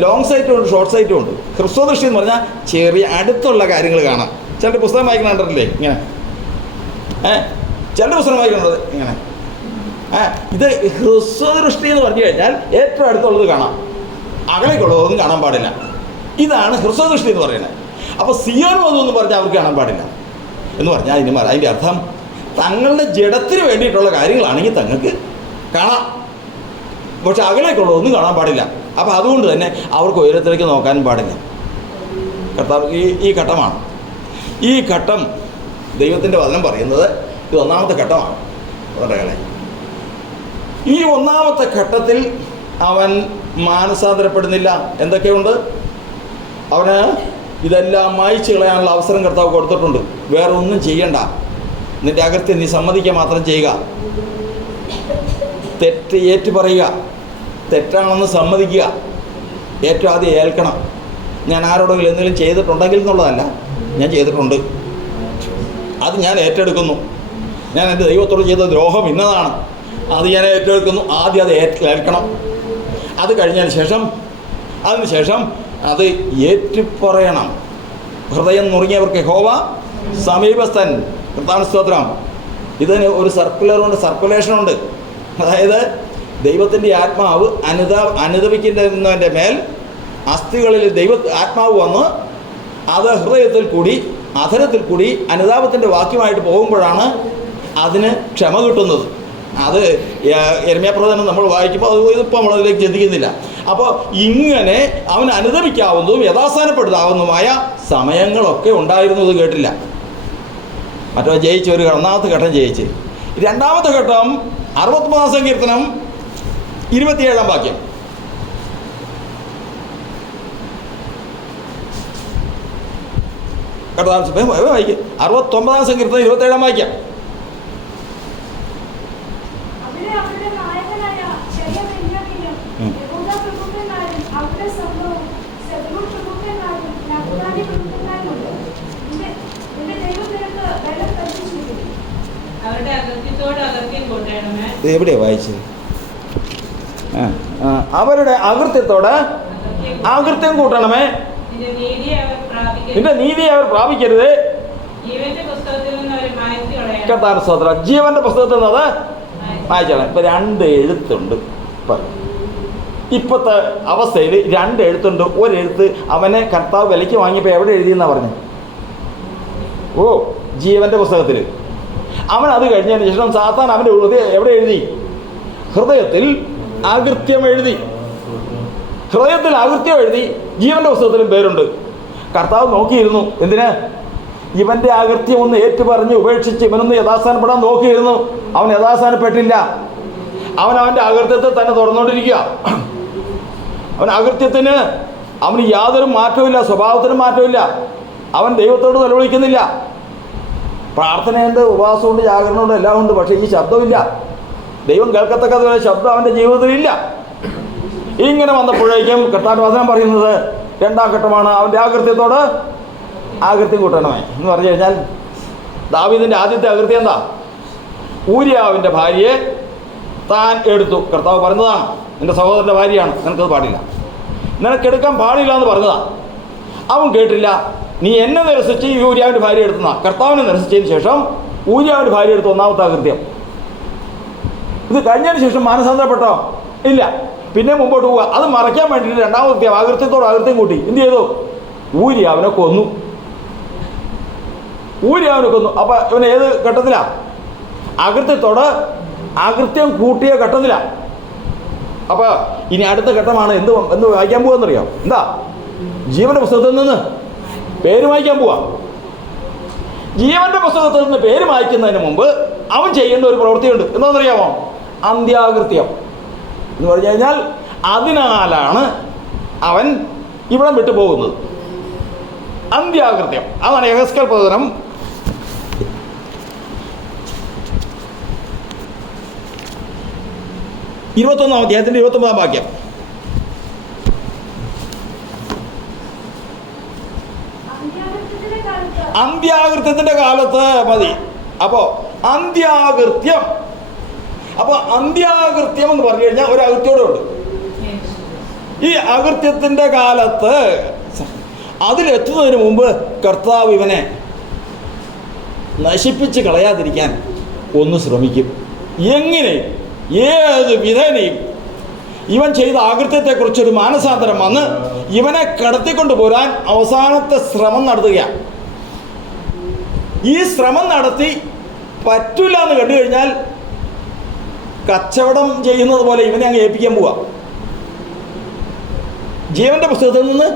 ലോങ് സൈറ്റും ഉണ്ട്, ഷോർട്ട് സൈറ്റും ഉണ്ട്. ഹ്രസ്വദൃഷ്ടി എന്ന് പറഞ്ഞാൽ ചെറിയ അടുത്തുള്ള കാര്യങ്ങൾ കാണാം. ചിലർ പുസ്തകം വായിക്കണുണ്ടല്ലേ ഇങ്ങനെ, ചിലർ പുസ്തകം വായിക്കണത് ഇങ്ങനെ. ഇത് ഹ്രസ്വദൃഷ്ടി എന്ന് പറഞ്ഞു കഴിഞ്ഞാൽ ഏറ്റവും അടുത്തുള്ളത് കാണാം, അകലേക്കുള്ളതൊന്നും കാണാൻ പാടില്ല. ഇതാണ് ഹ്രസ്വദൃഷ്ടി എന്ന് പറയുന്നത്. അപ്പോൾ സിയോൻ വധു പറഞ്ഞാൽ അവർക്ക് കാണാൻ പാടില്ല എന്ന് പറഞ്ഞാൽ അതിൻ്റെ അർത്ഥം തങ്ങളുടെ ജഡത്തിന് വേണ്ടിയിട്ടുള്ള കാര്യങ്ങളാണെങ്കിൽ തങ്ങൾക്ക് കാണാം, പക്ഷെ അകലേക്കുള്ളതൊന്നും കാണാൻ പാടില്ല. അപ്പോൾ അതുകൊണ്ട് തന്നെ അവർക്ക് ഉയരത്തിലേക്ക് നോക്കാനും പാടില്ല. കർത്താവ് ഈ ഘട്ടമാണ്. ഈ ഘട്ടം ദൈവത്തിൻ്റെ വചനം പറയുന്നത് ഇത് 1ാമത്തെ ഘട്ടമാണ്. ഈ 1ാമത്തെ ഘട്ടത്തിൽ അവൻ മാനസാന്തരപ്പെടുന്നില്ല. എന്തൊക്കെയുണ്ട്? അവന് ഇതെല്ലാം മായ്ച്ചു കളയാനുള്ള അവസരം കർത്താവ് കൊടുത്തിട്ടുണ്ട്. വേറെ ഒന്നും ചെയ്യണ്ട, നിന്റെ അകൃത്യം നീ സമ്മതിക്കുക മാത്രം ചെയ്യുക, തെറ്റ് ഏറ്റു പറയുക, തെറ്റാണെന്ന് സമ്മതിക്കുക. ഏറ്റവും ആദ്യം ഏൽക്കണം. ഞാൻ ആരോടെങ്കിലും എന്തെങ്കിലും ചെയ്തിട്ടുണ്ടെങ്കിൽ എന്നുള്ളതല്ല, ഞാൻ ചെയ്തിട്ടുണ്ട്, അത് ഞാൻ ഏറ്റെടുക്കുന്നു. ഞാൻ എൻ്റെ ദൈവത്തോട് ചെയ്ത ദ്രോഹം ഇന്നതാണ്, അത് ഞാൻ ഏറ്റെടുക്കുന്നു. ആദ്യം അത് ഏൽക്കണം. അത് കഴിഞ്ഞതിന് ശേഷം അത് ഏറ്റുപറയണം. ഹൃദയം നുറുങ്ങിയവർക്ക് യഹോവ സമീപസ്ഥൻ. കർത്താവിന് സ്തോത്രം. ഇതിന് ഒരു സർക്കുലേഷനുണ്ട്. അതായത് ദൈവത്തിൻ്റെ ആത്മാവ് അനുദപിക്കുന്നതിൻ്റെ മേൽ അസ്ഥികളിൽ ആത്മാവ് വന്ന് അത് ഹൃദയത്തിൽ കൂടി അധരത്തിൽ കൂടി അനുതാപത്തിൻ്റെ വാക്യമായിട്ട് പോകുമ്പോഴാണ് അതിന് ക്ഷമ കിട്ടുന്നത്. അത് യെരമ്യാപ്രവചനം നമ്മൾ വായിക്കുമ്പോൾ ഇതിപ്പോൾ നമ്മളതിലേക്ക് ചിന്തിക്കുന്നില്ല. അപ്പോൾ ഇങ്ങനെ അവന് അനുദപിക്കാവുന്നതും യഥാസ്ഥാനപ്പെടുത്താവുന്നതുമായ സമയങ്ങളൊക്കെ ഉണ്ടായിരുന്നത് കേട്ടില്ല. മറ്റോ ജയിച്ച് ഒന്നാമത്തെ ഘട്ടം ജയിച്ച്. രണ്ടാമത്തെ ഘട്ടം 63 സങ്കീർത്തനം 27 വാക്യം. വായിക്കും. 69 സങ്കീർത്തനം 27 വാക്യം. എവിടെയാ വായിച്ചത്? അവരുടെ അകൃത്യത്തോട് അകൃത്യം കൂട്ടണമേ, നിന്റെ നീതിയെ അവർ പ്രാപിക്കരുത്. കർത്താവിന്റെ സ്തോത്രം. ജീവന്റെ പുസ്തകത്തിൽ നിന്ന് അത് വായിച്ചാണ്. ഇപ്പം 2 എഴുത്തുണ്ട്. ഇപ്പോഴത്തെ അവസ്ഥയിൽ 2 എഴുത്തുണ്ട്. ഒരെഴുത്ത് അവനെ കർത്താവ് വിലയ്ക്ക് വാങ്ങിയപ്പോൾ എവിടെ എഴുതിയെന്നാണ് പറഞ്ഞത്? ജീവന്റെ പുസ്തകത്തിൽ. അവൻ അത് കഴിഞ്ഞതിന് ശേഷം സാത്താൻ അവൻ്റെ ഹൃദയം എവിടെ എഴുതി? ഹൃദയത്തിൽ അകൃത്യം എഴുതി. ഹൃദയത്തിൽ അകൃത്യം എഴുതി. ജീവന്റെ പുസ്തകത്തിലും പേരുണ്ട്. കർത്താവ് നോക്കിയിരുന്നു. എന്തിന്? ഇവൻ്റെ അകൃത്യം ഒന്ന് ഏറ്റുപറഞ്ഞ് ഉപേക്ഷിച്ച് ഇവനൊന്ന് യഥാസ്ഥാനപ്പെടാൻ നോക്കിയിരുന്നു. അവൻ യഥാസ്ഥാനപ്പെട്ടില്ല. അവൻ്റെ അകൃത്യത്തെ തന്നെ തുറന്നുകൊണ്ടിരിക്കുക. അകൃത്യത്തിന് അവന് യാതൊരു മാറ്റവുമില്ല, സ്വഭാവത്തിനും മാറ്റമില്ല. അവൻ ദൈവത്തോട് നിലവിളിക്കുന്നില്ല. പ്രാർത്ഥനയുണ്ട്, ഉപവാസമുണ്ട്, ജാഗരണമുണ്ട്, എല്ലാം ഉണ്ട്. പക്ഷേ ഈ ശബ്ദമില്ല. ദൈവം കേൾക്കത്തക്കതുപോലെ ശബ്ദം അവൻ്റെ ജീവിതത്തിലില്ല. ഇങ്ങനെ വന്നപ്പോഴേക്കും കർത്താവിന്റെ വചനം പറയുന്നത് 2ാം ഘട്ടമാണ്. അവൻ്റെ അകൃത്യത്തോട് അകൃത്യം കൂട്ടണമേ എന്ന് പറഞ്ഞു കഴിഞ്ഞാൽ ദാവീദിൻ്റെ ആദ്യത്തെ അകൃത്യം എന്താ? ഊരിയാവിൻ്റെ ഭാര്യയെ താൻ എടുത്തു. കർത്താവ് പറഞ്ഞതാണ്, നിൻ്റെ സഹോദരൻ്റെ ഭാര്യയാണ്, നിനക്കത് പാടില്ല, നിനക്കെടുക്കാൻ പാടില്ല എന്ന് പറഞ്ഞതാണ്. അവൻ കേട്ടില്ല. നീ എന്നെ നിരസിച്ച് ഈ ഊരിയാവിൻ്റെ ഭാര്യ എടുത്തുന്ന. കർത്താവിനെ നിരസിച്ചതിന് ശേഷം ഊരിയാവിൻ്റെ ഭാര്യ എടുത്തു. 1ാമത്തെ അകൃത്യം. ഇത് കഴിഞ്ഞതിന് ശേഷം മാനസാന്തരപ്പെട്ടോ? ഇല്ല. പിന്നെ മുമ്പോട്ട് പോവുക. അത് മറയ്ക്കാൻ വേണ്ടിയിട്ട് 2ാമത്തെ അകൃത്യത്തോട് അകൃത്യം കൂട്ടി. എന്ത് ചെയ്തു? ഊരിയാവിനെ കൊന്നു. അപ്പോൾ ഇവൻ ഏത് ഘട്ടത്തിലാണ്? അകൃത്യത്തോട് അകൃത്യം കൂട്ടിയ ഘട്ടത്തിലാണ്. അപ്പോൾ ഇനി അടുത്ത ഘട്ടമാണ് എന്ത് വായിക്കാൻ പോവാന്നറിയാം? എന്താ? ജീവന്റെ പുസ്തകത്തിൽ നിന്ന് പേര് വായിക്കാൻ പോവാ. ജീവന്റെ പുസ്തകത്തിൽ നിന്ന് പേര് വായിക്കുന്നതിന് മുമ്പ് അവൻ ചെയ്യേണ്ട ഒരു പ്രവൃത്തിയുണ്ട്. എന്താണെന്നറിയാമോ? അന്ത്യാകൃത്യം എന്ന് പറഞ്ഞു കഴിഞ്ഞാൽ അതിനാലാണ് അവൻ ഇവിടം വിട്ടു പോകുന്നത്. അന്ത്യാകൃത്യം. അതാണ് യെഹെസ്കേൽ പ്രവചനം 21 അധ്യായത്തിൻ്റെ 29 വാക്യം. അന്ത്യാകൃത്യത്തിന്റെ കാലത്ത് മതി. അപ്പോൾ അന്ത്യാകൃത്യം എന്ന് പറഞ്ഞു കഴിഞ്ഞാൽ ഒരു അകൃത്യോടെ ഉണ്ട്. ഈ അകൃത്യത്തിന്റെ കാലത്ത് അതിലെത്തുന്നതിന് മുമ്പ് കർത്താവ് ഇവനെ നശിപ്പിച്ച് കളയാതിരിക്കാൻ ഒന്ന് ശ്രമിക്കും. എങ്ങനെ ഏത് വിധേനയും ഇവൻ ചെയ്ത അകൃത്യത്തെക്കുറിച്ചൊരു മാനസാന്തരം വന്ന് ഇവനെ കടത്തിക്കൊണ്ടു പോരാൻ അവസാനത്തെ ശ്രമം നടത്തുകയാണ്. ഈ ശ്രമം നടത്തി പറ്റില്ല എന്ന് കണ്ടു കഴിഞ്ഞാൽ കച്ചവടം ചെയ്യുന്നത് പോലെ ഇവനെ അങ്ങ് ഏൽപ്പിക്കാൻ പോവാ. ജീവന്റെ പുസ്തകത്തിൽ നിന്ന്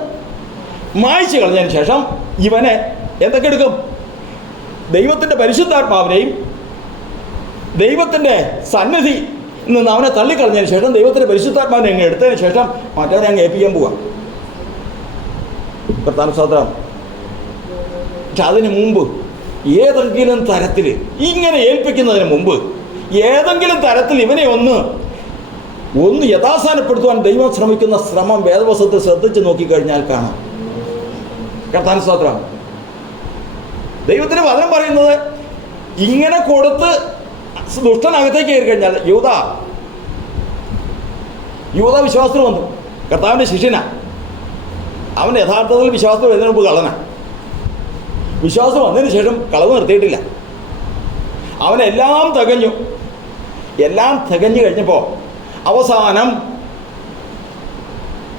മായ്ച്ചു കളഞ്ഞതിന് ശേഷം ഇവനെ എന്തൊക്കെ എടുക്കും? ദൈവത്തിൻ്റെ പരിശുദ്ധാത്മാവിനെയും ദൈവത്തിൻ്റെ സന്നിധി നിന്ന് അവനെ തള്ളിക്കളഞ്ഞതിന് ശേഷം ദൈവത്തിൻ്റെ പരിശുദ്ധാത്മാവിനെ അങ്ങ് എടുത്തതിന് ശേഷം മറ്റവനെ അങ്ങ് ഏൽപ്പിക്കാൻ പോവാം. പ്രധാന സ്തോത്രം. പക്ഷെ അതിന് മുമ്പ് ഏതെങ്കിലും തരത്തിൽ ഇങ്ങനെ ഏൽപ്പിക്കുന്നതിന് മുമ്പ് ഏതെങ്കിലും തരത്തിൽ ഇവനെ ഒന്ന് ഒന്ന് യഥാസ്ഥാനപ്പെടുത്തുവാൻ ദൈവം ശ്രമിക്കുന്ന ശ്രമം വേദവസ്തുത്തിൽ ശ്രദ്ധിച്ച് നോക്കിക്കഴിഞ്ഞാൽ കാണാം. കർത്താവിന് സ്തോത്രം. ദൈവത്തിന് വചനം പറയുന്നത് ഇങ്ങനെ കൊടുത്ത് ദുഷ്ടനകത്തേക്ക് കയറി കഴിഞ്ഞാൽ യൂദ വിശ്വാസത്തിൽ വന്നു. കർത്താവിൻ്റെ ശിഷ്യനാ. അവൻ യഥാർത്ഥത്തിൽ വിശ്വാസത്തിൽ വരുന്നതിന് മുമ്പ് കള്ളനാ. വിശ്വാസം വന്നതിന് ശേഷം കളവ് നിർത്തിയിട്ടില്ല. അവനെല്ലാം തികഞ്ഞു. എല്ലാം തികഞ്ഞു കഴിഞ്ഞപ്പോൾ അവസാനം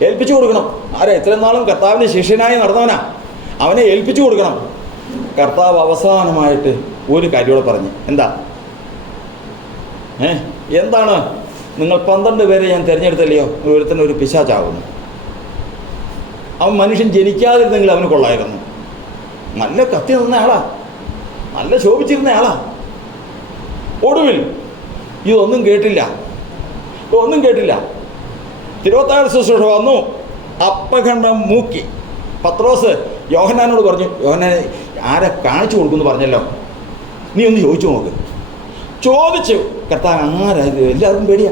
ഏൽപ്പിച്ചു കൊടുക്കണം. ആരെ? ഇത്രയും നാളും കർത്താവിൻ്റെ ശിഷ്യനായി നടന്നവനാ. അവനെ ഏൽപ്പിച്ചു കൊടുക്കണം. കർത്താവ് അവസാനമായിട്ട് ഒരു കാര്യോടെ പറഞ്ഞു. എന്താണ്? നിങ്ങൾ 12 പേരെ ഞാൻ തിരഞ്ഞെടുത്തല്ലയോ, ഒരുത്തന്നെ ഒരു പിശാചാകുന്നു. അവൻ മനുഷ്യൻ ജനിക്കാതിരുന്നെങ്കിൽ അവന് കൊള്ളായിരുന്നു. നല്ല കത്തി നിന്ന ആളാ, നല്ല ശോഭിച്ചിരുന്ന ആളാ. ഒടുവിൽ ഇതൊന്നും കേട്ടില്ല. തിരുവത്താഴ് ശുശ്രൂഷ വന്നു. അപ്പഖണ്ഡം മൂക്കി. പത്രോസ് യോഹന്നാനോട് പറഞ്ഞു, യോഹന്നാനെ ആരെ കാണിച്ചു കൊടുക്കുമെന്ന് പറഞ്ഞല്ലോ, നീ ഒന്ന് ചോദിച്ചു നോക്ക്. ചോദിച്ചു. കർത്താവ് ആരായത്? എല്ലാവർക്കും പേടിയാ.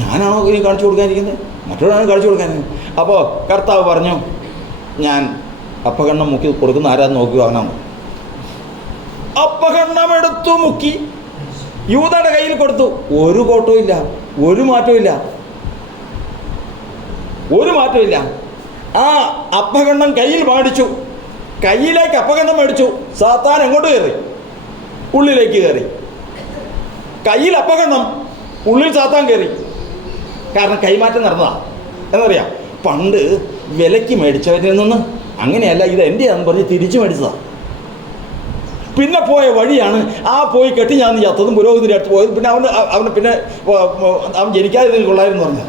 ഞാനാണോ ഇനി കാണിച്ചു കൊടുക്കാനിരിക്കുന്നത്? മറ്റൊരാളാണ് കാണിച്ചു കൊടുക്കാനിരിക്കുന്നത്. അപ്പോൾ കർത്താവ് പറഞ്ഞു, ഞാൻ അപ്പഖണ്ഡം മുക്കി കൊടുക്കുന്ന ആരാന്ന് നോക്കുക. അവനാണ്. അപ്പഖണ്ഡം എടുത്തു മുക്കി യൂദയുടെ കയ്യിൽ കൊടുത്തു. ഒരു കോട്ടവും ഇല്ല, ഒരു മാറ്റവും ഇല്ല. ആ അപ്പഖണ്ഡം കയ്യിൽ മേടിച്ചു. കയ്യിലേക്ക് അപ്പഖണ്ഡം മേടിച്ചു. സാത്താൻ എങ്ങോട്ട് കയറി? ഉള്ളിലേക്ക് കയറി. കയ്യിൽ അപ്പഖണ്ഡം, ഉള്ളിൽ സാത്താൻ കയറി. കാരണം കൈമാറ്റം നടന്നതാണ് എന്നറിയാം. പണ്ട് വിലയ്ക്ക് മേടിച്ചവരിൽ നിന്ന് അങ്ങനെയല്ല, ഇത് എൻ്റെയാണെന്ന് പറഞ്ഞ് തിരിച്ചു മേടിച്ചതാണ്. പിന്നെ പോയ വഴിയാണ് ആ പോയി കെട്ടി ഞാൻ ചത്തതും പുരോഹിതൻ്റെ അടുത്ത് പോയത്. പിന്നെ അവന് പിന്നെ അവൻ ജനിക്കാതിരുന്ന് കൊള്ളായിരുന്നു പറഞ്ഞത്.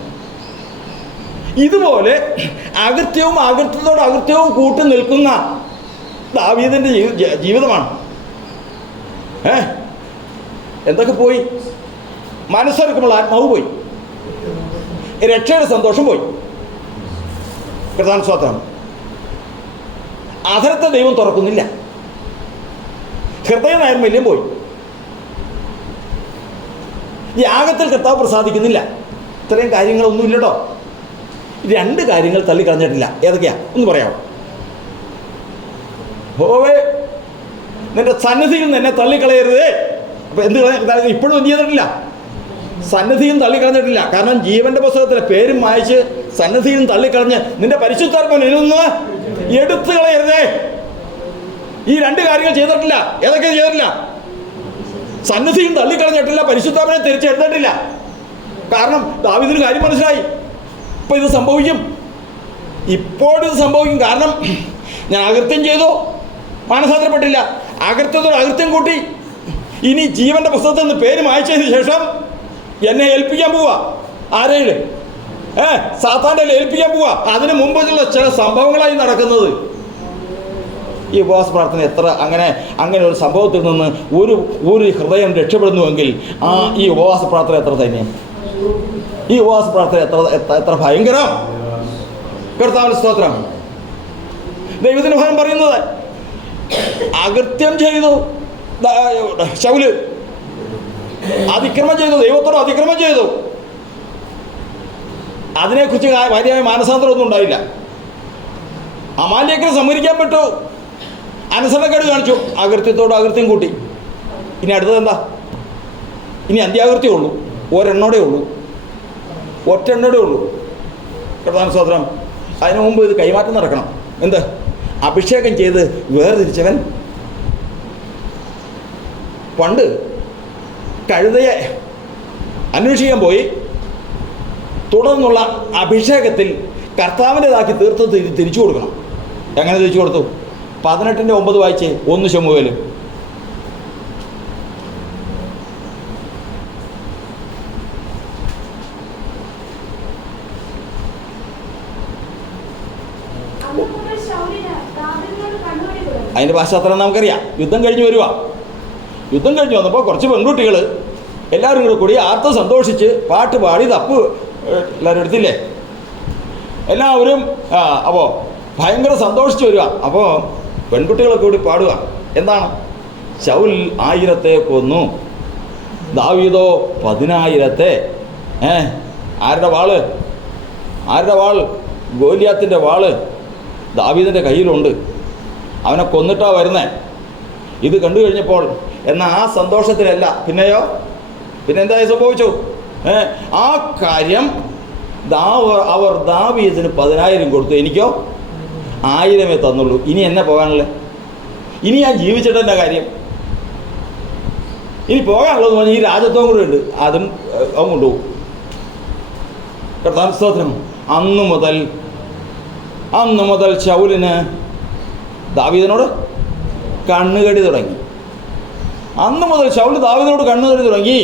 ഇതുപോലെ അകൃത്യത്തോട് അകൃത്യവും കൂട്ടി നിൽക്കുന്ന ദാവീദിൻ്റെ ജീവിതമാണ്. എന്തൊക്കെ പോയി? മനസ്സൊരുക്കുമ്പോൾ ആത്മാവ് പോയി, രക്ഷയുടെ സന്തോഷം പോയി. പ്രധാന സ്വാതന്ത്ര്യം. അധരത്തെ ദൈവം തുറക്കുന്നില്ല. ഹൃദയ നൈർമല്യം പോയി. യാഗത്തിൽ കർത്താവ് പ്രസാദിക്കുന്നില്ല. ഇത്രയും കാര്യങ്ങളൊന്നും ഇല്ലട്ടോ. 2 കാര്യങ്ങൾ തള്ളിക്കളഞ്ഞിട്ടില്ല. ഏതൊക്കെയാ ഒന്ന് പറയാമോ? ഹോവേ, നിന്റെ സന്നിധിയിൽ നിന്നെ തള്ളിക്കളയരുതേ. അപ്പം എന്ത് ഇപ്പോഴും എന്ത് ചെയ്തിട്ടില്ല? സന്നിധിയും തള്ളിക്കളഞ്ഞിട്ടില്ല. കാരണം ജീവന്റെ പുസ്തകത്തിലെ പേരും വായിച്ച് സന്നിധിയും തള്ളിക്കളഞ്ഞ് നിന്റെ പരിശുദ്ധാത്മാവിൽ നിന്ന് എടുത്തു കളയരുതേ. ഈ 2 കാര്യങ്ങൾ ചെയ്തിട്ടില്ല. ഏതൊക്കെ ചെയ്തിട്ടില്ല? സന്നിധിയും തള്ളിക്കളഞ്ഞിട്ടില്ല, പരിശുദ്ധാത്മാവിനെ തിരിച്ചെടുത്തിട്ടില്ല. കാരണം ദാവീദിന് കാര്യം മനസ്സിലായി. ഇപ്പോൾ ഇത് സംഭവിക്കും. കാരണം ഞാൻ അകൃത്യം ചെയ്തു, മാനസാന്തരപ്പെട്ടില്ല. അകൃത്യത്തോട് അകൃത്യം കൂട്ടി. ഇനി ജീവന്റെ പുസ്തകത്തിൽ നിന്ന് പേര് മായ്ച്ചതിന് ശേഷം എന്നെ ഏൽപ്പിക്കാൻ പോവാ. ആരെയും സാത്താൻ്റെ ഏൽപ്പിക്കാൻ പോവാ. അതിന് മുമ്പുള്ള ചില സംഭവങ്ങളായി നടക്കുന്നത്. ഈ ഉപവാസ പ്രാർത്ഥന എത്ര അങ്ങനെ ഒരു സംഭവത്തിൽ നിന്ന് ഒരു ഹൃദയം രക്ഷപ്പെടുന്നുവെങ്കിൽ ഈ ഉപവാസ പ്രാർത്ഥന എത്ര തന്നെ, ഈ ഉപവാസ പ്രാർത്ഥന എത്ര ഭയങ്കരം. കർത്താവിന്റെ സ്തോത്രം. ദൈവത്തിന് ഭയം പറയുന്നത് അകൃത്യം ചെയ്തു ശൗല്, അതിക്രമം ചെയ്തു, ദൈവത്തോട് അതിക്രമം ചെയ്തു. അതിനെക്കുറിച്ച് ഭാര്യയായ മാനസാന്തരമൊന്നും ഉണ്ടായില്ല. അമാലേക്കിനെ സംഹരിക്കാൻ പറ്റൂ, അനുസരണക്കേട് കാണിച്ചു, അകൃത്യത്തോട് അകൃത്യം കൂട്ടി. ഇനി അടുത്തത് എന്താ? ഇനി അന്ത്യാകൃത്യമേ ഉള്ളൂ. ഒരെണ്ണോടേ ഉള്ളൂ. പ്രധാന സ്തോത്രം. അതിനു മുമ്പ് ഇത് കൈമാറ്റം നടക്കണം. എന്ത്? അഭിഷേകം ചെയ്ത് വേർതിരിച്ചവൻ. പണ്ട് കഴുതയെ അന്വേഷിക്കാൻ പോയി, തുടർന്നുള്ള അഭിഷേകത്തിൽ കർത്താവിൻ്റെതാക്കി തീർത്ത് തിരിച്ചു കൊടുക്കണം. എങ്ങനെ തിരിച്ചു കൊടുത്തു? 18:9 വായിച്ച് 1 ശമൂവേൽ. അതിൻ്റെ പശ്ചാത്തലം നമുക്കറിയാം. യുദ്ധം കഴിഞ്ഞ് വന്നപ്പോൾ കുറച്ച് പെൺകുട്ടികൾ എല്ലാവരും കൂടി ആർത്ത് സന്തോഷിച്ച് പാട്ട് പാടി തപ്പ് എല്ലാവരും എടുത്തില്ലേ? എല്ലാവരും അപ്പോൾ ഭയങ്കര സന്തോഷിച്ച് വരിക. അപ്പോൾ പെൺകുട്ടികളൊക്കെ കൂടി പാടുക. എന്താണ്? ശൗൽ 1000 കൊന്നു, ദാവീദോ 10,000. ആരുടെ വാള്? ആരുടെ വാൾ? ഗോലിയാത്തിൻ്റെ വാള് ദാവീദിൻ്റെ കയ്യിലുണ്ട്. അവനെ കൊന്നിട്ടാ വരുന്നേ. ഇത് കണ്ടു കഴിഞ്ഞപ്പോൾ എന്നാൽ ആ സന്തോഷത്തിലല്ല, പിന്നെയോ പിന്നെ എന്തായി സംഭവിച്ചു? ആ കാര്യം അവർ ദാവീദിന് 10,000 കൊടുത്തു, എനിക്കോ 1000 തന്നുള്ളൂ. ഇനി എന്നെ പോകാനുള്ള? ഇനി ഞാൻ ജീവിച്ചിട്ട് എന്നാ കാര്യം? ഇനി പോകാനുള്ളത് പറഞ്ഞാൽ ഈ രാജത്വം കൂടെ ഉണ്ട്, അതും അവൻ കൊണ്ടുപോകും. കർത്താവിന്റെ സ്തോത്രം. അന്നു മുതൽ ശൗലിന് ദാവീദിനോട് കണ്ണുകടി തുടങ്ങി. അന്നു മുതൽ ശൗൽ ദാവീദിനോട് കണ്ണുകടി തുടങ്ങി.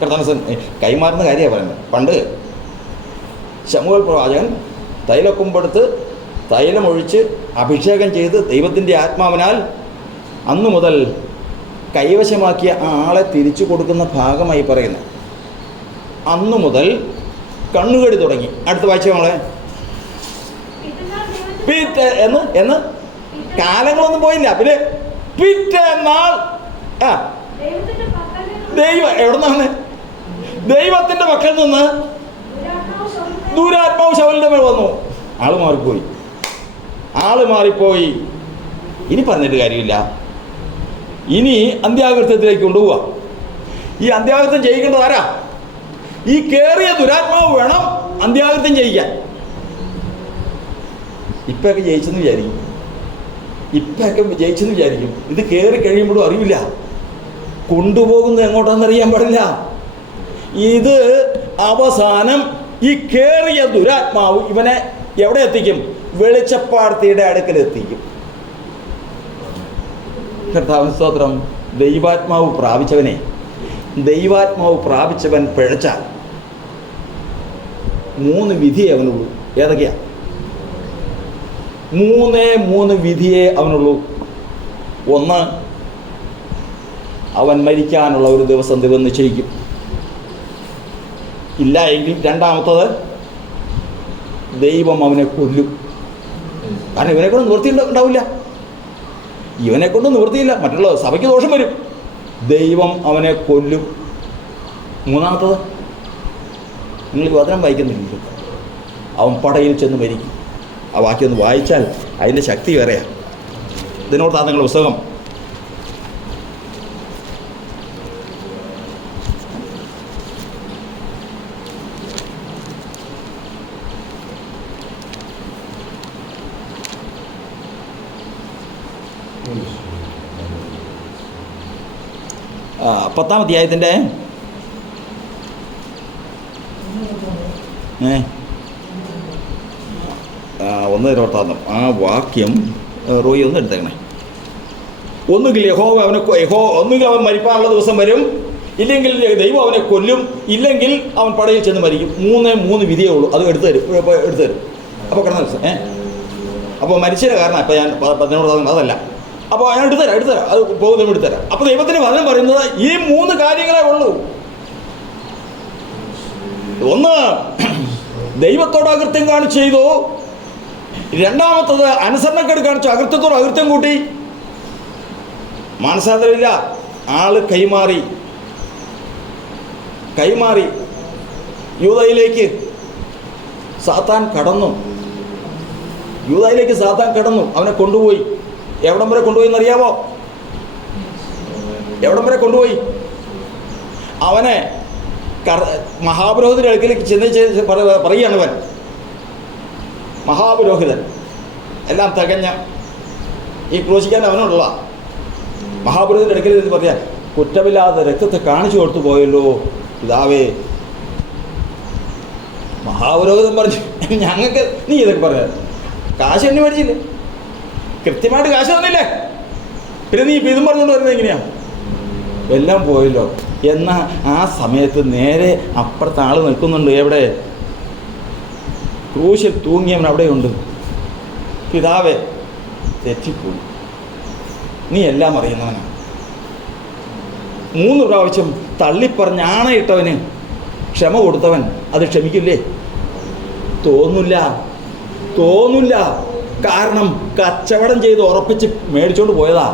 കർത്താവിന്റെ കൈമാറുന്ന കാര്യമാണ് പറയുന്നത്. പണ്ട് ശമൂവേൽ പ്രവാചകൻ തൈലക്കൊമ്പെടുത്ത് തൈലമൊഴിച്ച് അഭിഷേകം ചെയ്ത് ദൈവത്തിൻ്റെ ആത്മാവിനാൽ അന്നു മുതൽ കൈവശമാക്കിയ ആ ആളെ തിരിച്ചു കൊടുക്കുന്ന ഭാഗമായി പറയുന്നത്. അന്നു മുതൽ കണ്ണുകടി തുടങ്ങി. അടുത്ത വായിച്ച നമ്മളെ എന്ന് കാലങ്ങളൊന്നും പോയില്ല. പിന്നെ പിറ്റേന്നാൾ എവിടെ നിന്നാണ്? ദൈവത്തിൻ്റെ പക്കൽ നിന്ന് ദുരാത്മാവ് ശൗലിൻ്റെ മേൽ വന്നു. ആള് മാറിപ്പോയി. ഇനി പറഞ്ഞിട്ട് കാര്യമില്ല. ഇനി അന്ത്യാകൃത്യത്തിലേക്ക് കൊണ്ടുപോവുക. ഈ അന്ത്യാകൃത്യം ചെയ്യിക്കേണ്ടത് ആരാ? ഈ കേറിയ ദുരാത്മാവ് വേണം അന്ത്യാകൃത്യം ചെയ്യിക്കാൻ. ഇപ്പൊക്കെ ജയിച്ചെന്ന് വിചാരിക്കും. ഇത് കയറി കഴിയുമ്പോഴും അറിയില്ല. കൊണ്ടുപോകുന്നത് എങ്ങോട്ടാണെന്നറിയാൻ പാടില്ല. ഇത് അവസാനം ഈ കേറിയ ദുരാത്മാവ് ഇവനെ എവിടെ എത്തിക്കും? വെളിച്ചപ്പാടത്തിയുടെ അടുക്കലെത്തിക്കും. കർത്താവിന്റെ സ്തോത്രം. ദൈവാത്മാവ് പ്രാപിച്ചവൻ പിഴച്ചാൽ 3 വിധിയേ അവനുള്ളൂ. ഏതൊക്കെയാ? 3 വിധിയേ അവനുള്ളൂ. ഒന്ന്, അവൻ മരിക്കാനുള്ള ഒരു ദിവസം ദൈവം നിശ്ചയിക്കും. ഇല്ല എങ്കിൽ രണ്ടാമത്തത്, ദൈവം അവനെ കൊല്ലും. കാരണം ഇവനെ കൊണ്ട് നിവൃത്തിയില്ല. മറ്റുള്ള സഭയ്ക്ക് ദോഷം വരും. ദൈവം അവനെ കൊല്ലും. മൂന്നാമത്തത്, നിങ്ങൾ വചനം വായിക്കുന്നില്ല, അവൻ പടയിൽ ചെന്ന് മരിക്കും. ആ വാക്യം ഒന്ന് വായിച്ചാൽ അതിൻ്റെ ശക്തി വേറെയാണ്. ഇതിനോടാണ് നിങ്ങളുടെ പുസ്തകം. പത്താം അധ്യായത്തിൻ്റെ 1:26 ആ വാക്യം റോയി ഒന്ന് എടുത്തേക്കണേ. ഒന്നുകിൽ അവൻ മരിപ്പാനുള്ള ദിവസം വരും, ഇല്ലെങ്കിൽ ദൈവം അവനെ കൊല്ലും, ഇല്ലെങ്കിൽ അവൻ പടയിൽ ചെന്ന് മരിക്കും. 3 വിധിയേ ഉള്ളൂ. അത് എടുത്തു തരും. അപ്പോൾ കിടന്ന ദിവസം അപ്പോൾ മരിച്ചതിന് കാരണം ഇപ്പം ഞാൻ പറഞ്ഞോട് അതല്ല. അപ്പോൾ ഞാൻ എടുത്തുതരാം, അത് പോകുന്നതും എടുത്തുതരാം. അപ്പോൾ ദൈവത്തിൻ്റെ വചനം പറയുന്നത് ഈ 3 കാര്യങ്ങളേ ഉള്ളൂ. ഒന്ന്, ദൈവത്തോട് അകൃത്യം കാണിച്ചു ചെയ്തു. രണ്ടാമത്തത്, അനുസരണക്കേട് കാണിച്ചു, അകൃത്യത്തോട് അകൃത്യം കൂട്ടി. മാനസാന്തരമില്ല, ആള് കൈമാറി യൂദയിലേക്ക് സാത്താൻ കടന്നു. അവനെ കൊണ്ടുപോയി. എവിടം വരെ കൊണ്ടുപോയി എന്നറിയാമോ? അവനെ മഹാപുരോഹിതന്റെ അടുക്കിലേക്ക് ചെന്ന് പറയുകയാണ്. അവൻ മഹാപുരോഹിതൻ, എല്ലാം തികഞ്ഞ, ഈ ക്രൂശിക്കാൻ അവനോടുള്ള മഹാപുരോഹിതന്റെ അടുക്കൽ പറയാ, കുറ്റമില്ലാതെ രക്തത്തെ കാണിച്ചു കൊടുത്തു പോയല്ലോ പിതാവേ. മഹാപുരോഹിതൻ പറഞ്ഞു, ഞങ്ങൾക്ക് നീ ഇതൊക്കെ പറയാ, കാശ് എണ്ണി മേടിച്ചില്ലേ, കൃത്യമായിട്ട് കാശ് തന്നില്ലേ, പിന്നെ നീ ഇതും പറഞ്ഞുകൊണ്ട് വരുന്നത് എങ്ങനെയാണ്? എല്ലാം പോയല്ലോ. എന്നാൽ ആ സമയത്ത് നേരെ അപ്പുറത്ത് ആൾ നിൽക്കുന്നുണ്ട്. എവിടെ? ക്രൂശിൽ തൂങ്ങിയവൻ അവിടെയുണ്ട്. പിതാവേ, തെറ്റിപ്പോയി, നീ എല്ലാം അറിയുന്നവനാണ്. 3 പ്രാവശ്യം തള്ളിപ്പറഞ്ഞ് ആണയിട്ടവന് ക്ഷമ കൊടുത്തവൻ അത് ക്ഷമിക്കില്ലേ? തോന്നില്ല. കാരണം കച്ചവടം ചെയ്ത് ഉറപ്പിച്ച് മേടിച്ചോണ്ട് പോയതാ.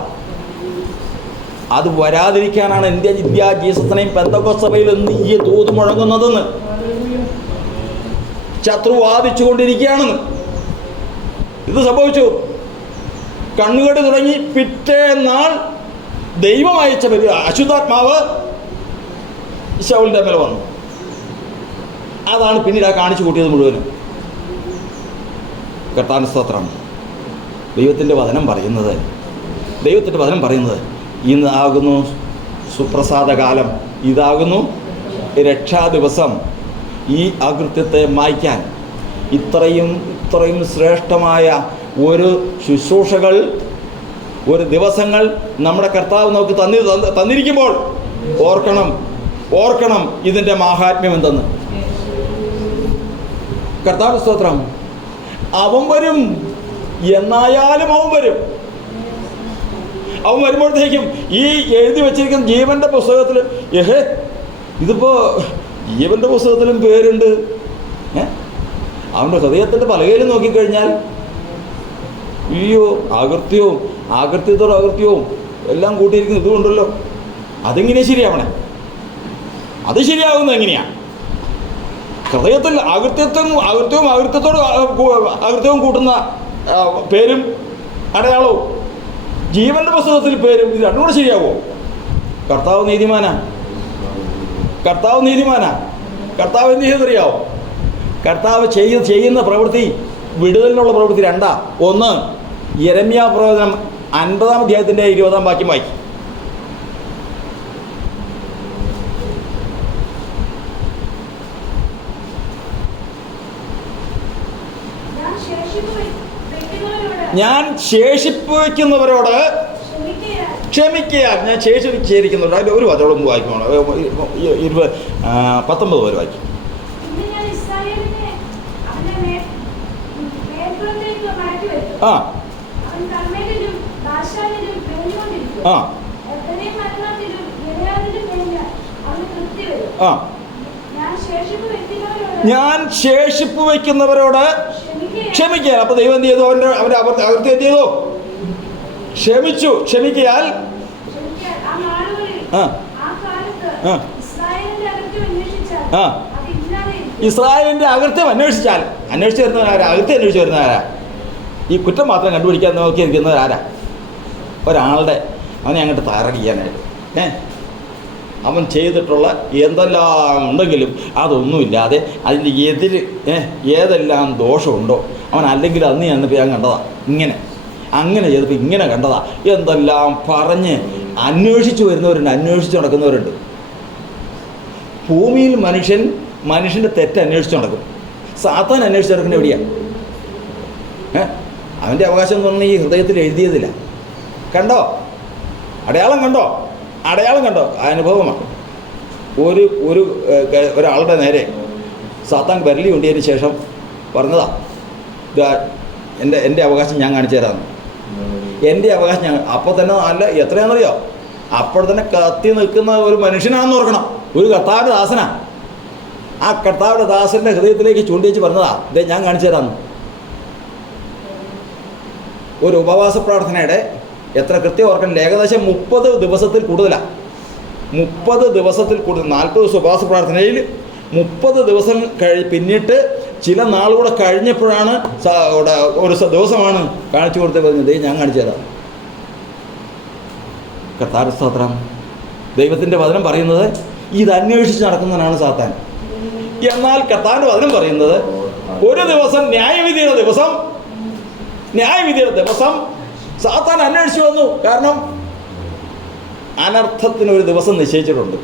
അത് വരാതിരിക്കാനാണ് ഇന്ത്യ ജീസസിനെയും പെന്തക്കോസ്ത് സഭയിലും ഈ തൂത് മുഴങ്ങുന്നതെന്ന്. ശത്രു വാദിച്ചു കൊണ്ടിരിക്കുകയാണെന്ന്. ഇത് സംഭവിച്ചു. കണ്ണുകെട്ട് തുടങ്ങി. പിറ്റേ നാൾ ദൈവം അയച്ച അശുദ്ധാത്മാവ് ശൗലിൻ്റെ മേൽ വന്നു. അതാണ് പിന്നീട് ആ കാണിച്ചു കൂട്ടിയത് മുഴുവനും. കർത്താവിന്റെ സ്തോത്രം. ദൈവത്തിൻ്റെ വചനം പറയുന്നത് ഇന്നാകുന്നു സുപ്രസാദകാലം, ഇതാകുന്നു രക്ഷാദിവസം. ഈ അകൃത്യത്തെ മായ്ക്കാൻ ഇത്രയും ശ്രേഷ്ഠമായ ഒരു ശുശ്രൂഷകൾ, ഒരു ദിവസങ്ങൾ നമ്മുടെ കർത്താവ് നമുക്ക് തന്നിരിക്കുമ്പോൾ ഓർക്കണം ഇതിൻ്റെ മാഹാത്മ്യം എന്തെന്ന്. കർത്താവിന്റെ സ്തോത്രം. അവൻ വരും, എന്നായാലും അവൻ വരുമ്പോഴത്തേക്കും ഈ എഴുതി വച്ചിരിക്കുന്ന ജീവൻ്റെ പുസ്തകത്തിൽ ഇതിപ്പോൾ ജീവൻ്റെ പുസ്തകത്തിലും പേരുണ്ട്. അവൻ്റെ ഹൃദയത്തിൻ്റെ പലകയിലും നോക്കിക്കഴിഞ്ഞാൽ അയ്യോ ആകൃത്യവും എല്ലാം കൂട്ടിയിരിക്കുന്ന ഇതുകൊണ്ടല്ലോ. അതെങ്ങനെയാ ശരിയാവണേ? അത് ശരിയാകുന്നത് എങ്ങനെയാണ്? ഹൃദയത്തിൽ അകൃത്യവും കൂട്ടുന്ന പേരും അടയാളവും ജീവന്റെ പുസ്തകത്തിൽ പേരും, ഇത് രണ്ടും കൂടെ ശരിയാവുമോ? കർത്താവ് നീതിമാനാ. കർത്താവ് എന്ത് ചെയ്തെന്നറിയാവോ? കർത്താവ് ചെയ്യുന്ന പ്രവൃത്തി, വിടുതലിനുള്ള പ്രവൃത്തി രണ്ടാ. ഒന്ന്, യെരമ്യാ പ്രവചനം 50-ാം അധ്യായത്തിൻ്റെ 20-ാം വാക്യം വായിക്കും. ഞാൻ ശേഷിപ്പ് വയ്ക്കുന്നവരോട് ക്ഷമിക്കുക. ഞാൻ ശേഷിച്ചിരിക്കുന്നവരോട്. അതിൽ ഒരു വചനം വായിക്കണം. 19 വരെ വായിക്കും. ആ ആ ആ ഞാൻ ശേഷിപ്പ് വയ്ക്കുന്നവരോട് ക്ഷമിക്കുക. അപ്പൊ ദൈവം എന്ത് ചെയ്തു? അവരുടെ അകൃത്യം എന്ത് ചെയ്തു? ക്ഷമിക്കയാൽ ഇസ്രായേലിന്റെ അകൃത്യം അന്വേഷിച്ചു വരുന്നവരാരാ? അകൃത്യം അന്വേഷിച്ചു വരുന്നവരാരാ? ഈ കുറ്റം മാത്രം കണ്ടുപിടിക്കാൻ നോക്കിയിരിക്കുന്നവരാരാ? ഒരാളുടെ അവനെ അങ്ങോട്ട് തയ്യാറാക്കിക്കാനായിട്ട് അവൻ ചെയ്തിട്ടുള്ള എന്തെല്ലാം ഉണ്ടെങ്കിലും അതൊന്നുമില്ലാതെ അതിൻ്റെ എതിര് ഏതെല്ലാം ദോഷമുണ്ടോ അവൻ അല്ലെങ്കിൽ അന്ന് ചെന്നപ്പോൾ ഞാൻ കണ്ടതാ, അങ്ങനെ ചെയ്തപ്പോൾ ഇങ്ങനെ കണ്ടതാ എന്തെല്ലാം പറഞ്ഞ് അന്വേഷിച്ചു വരുന്നവരുണ്ട്, അന്വേഷിച്ച് നടക്കുന്നവരുണ്ട്. ഭൂമിയിൽ മനുഷ്യൻ്റെ തെറ്റ് അന്വേഷിച്ച് നടക്കും. സാത്താൻ അന്വേഷിച്ച് നടക്കുന്ന എവിടെയാണ്? അവൻ്റെ അവകാശം എന്ന് പറഞ്ഞാൽ ഈ ഹൃദയത്തിൽ എഴുതിയതില്ല. കണ്ടോ? അടയാളം കണ്ടോ? അനുഭവമാണ്. ഒരാളുടെ നേരെ സാത്താൻ വിരലി കൊണ്ടിയതിന് ശേഷം പറഞ്ഞതാ, എൻ്റെ അവകാശം ഞാൻ കാണിച്ചു തരാമെന്ന്. എൻ്റെ അവകാശം ഞാൻ അപ്പോൾ തന്നെ നല്ല എത്രയാണെന്നറിയോ? അപ്പോൾ തന്നെ കത്തി നിൽക്കുന്ന ഒരു മനുഷ്യനാണെന്ന് ഓർക്കണം. ഒരു കർത്താവിൻ്റെ ദാസനാ. ആ കർത്താവിൻ്റെ ദാസൻ്റെ ഹൃദയത്തിലേക്ക് ചൂണ്ടിച്ച് പറഞ്ഞതാ, ഇതേ ഞാൻ കാണിച്ചു തരാമെന്ന്. ഒരു ഉപവാസ പ്രാർത്ഥനയുടെ എത്ര കൃത്യം ഓർക്കണം? ഏകദേശം 30 ദിവസത്തിൽ കൂടുതലാണ്. 30 ദിവസത്തിൽ കൂടുതൽ. 40 ദിവസം ഉപവാസ പ്രാർത്ഥനയിൽ 30 ദിവസം പിന്നിട്ട് ചില നാളുകൂടെ കഴിഞ്ഞപ്പോഴാണ് ഒരു ദിവസമാണ് കാണിച്ചു കൊടുത്ത് പറഞ്ഞത്, ഞാൻ കാണിച്ചു തരാം. കർത്താവിന്റെ സ്തോത്രം. ദൈവത്തിൻ്റെ വചനം പറയുന്നത് ഇത് അന്വേഷിച്ച് നടക്കുന്നവനാണ് സാത്താൻ. എന്നാൽ കർത്താവിന്റെ വചനം പറയുന്നത് ഒരു ദിവസം ന്യായവിധിയുടെ ദിവസം സാത്താൻ അന്വേഷിച്ചു വന്നു. കാരണം അനർത്ഥത്തിനൊരു ദിവസം നിശ്ചയിച്ചിട്ടുണ്ട്.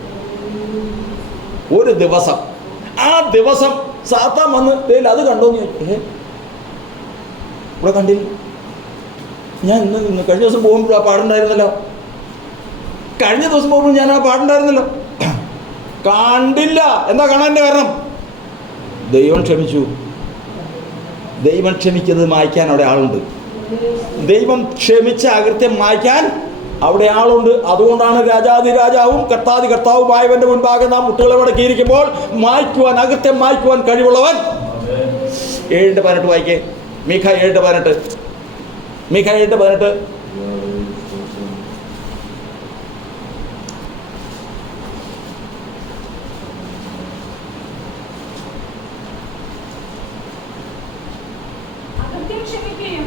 ഒരു ദിവസം. ആ ദിവസം സാത്താൻ വന്ന് അത് കണ്ടോന്ന് ചോദിച്ചു. ഇവിടെ കണ്ടില്ല. ഞാൻ ഇന്ന് കഴിഞ്ഞ ദിവസം പോകുമ്പോൾ ആ പാടുണ്ടായിരുന്നല്ലോ. ഞാൻ ആ പാടുണ്ടായിരുന്നല്ലോ. കണ്ടില്ല. എന്താ കാണാൻ്റെ കാരണം? ദൈവം ക്ഷമിച്ചു. ദൈവം ക്ഷമിക്കുന്നത് മായ്ക്കാൻ അവിടെ ആളുണ്ട്. ദൈവം ക്ഷമിച്ച അകൃത്യം മായ്ക്കാൻ അവിടെ ആളുണ്ട്. അതുകൊണ്ടാണ് രാജാതിരാജാവും കർത്താവുമായവന്റെ മുൻപാകെ നാം മുട്ടുകളെ മടക്കിയിരിക്കുമ്പോൾ അകൃത്യം മായ്ക്കുവാൻ കഴിവുള്ളവൻ. 7:18 വായിക്കേ. മീഖ 7:18.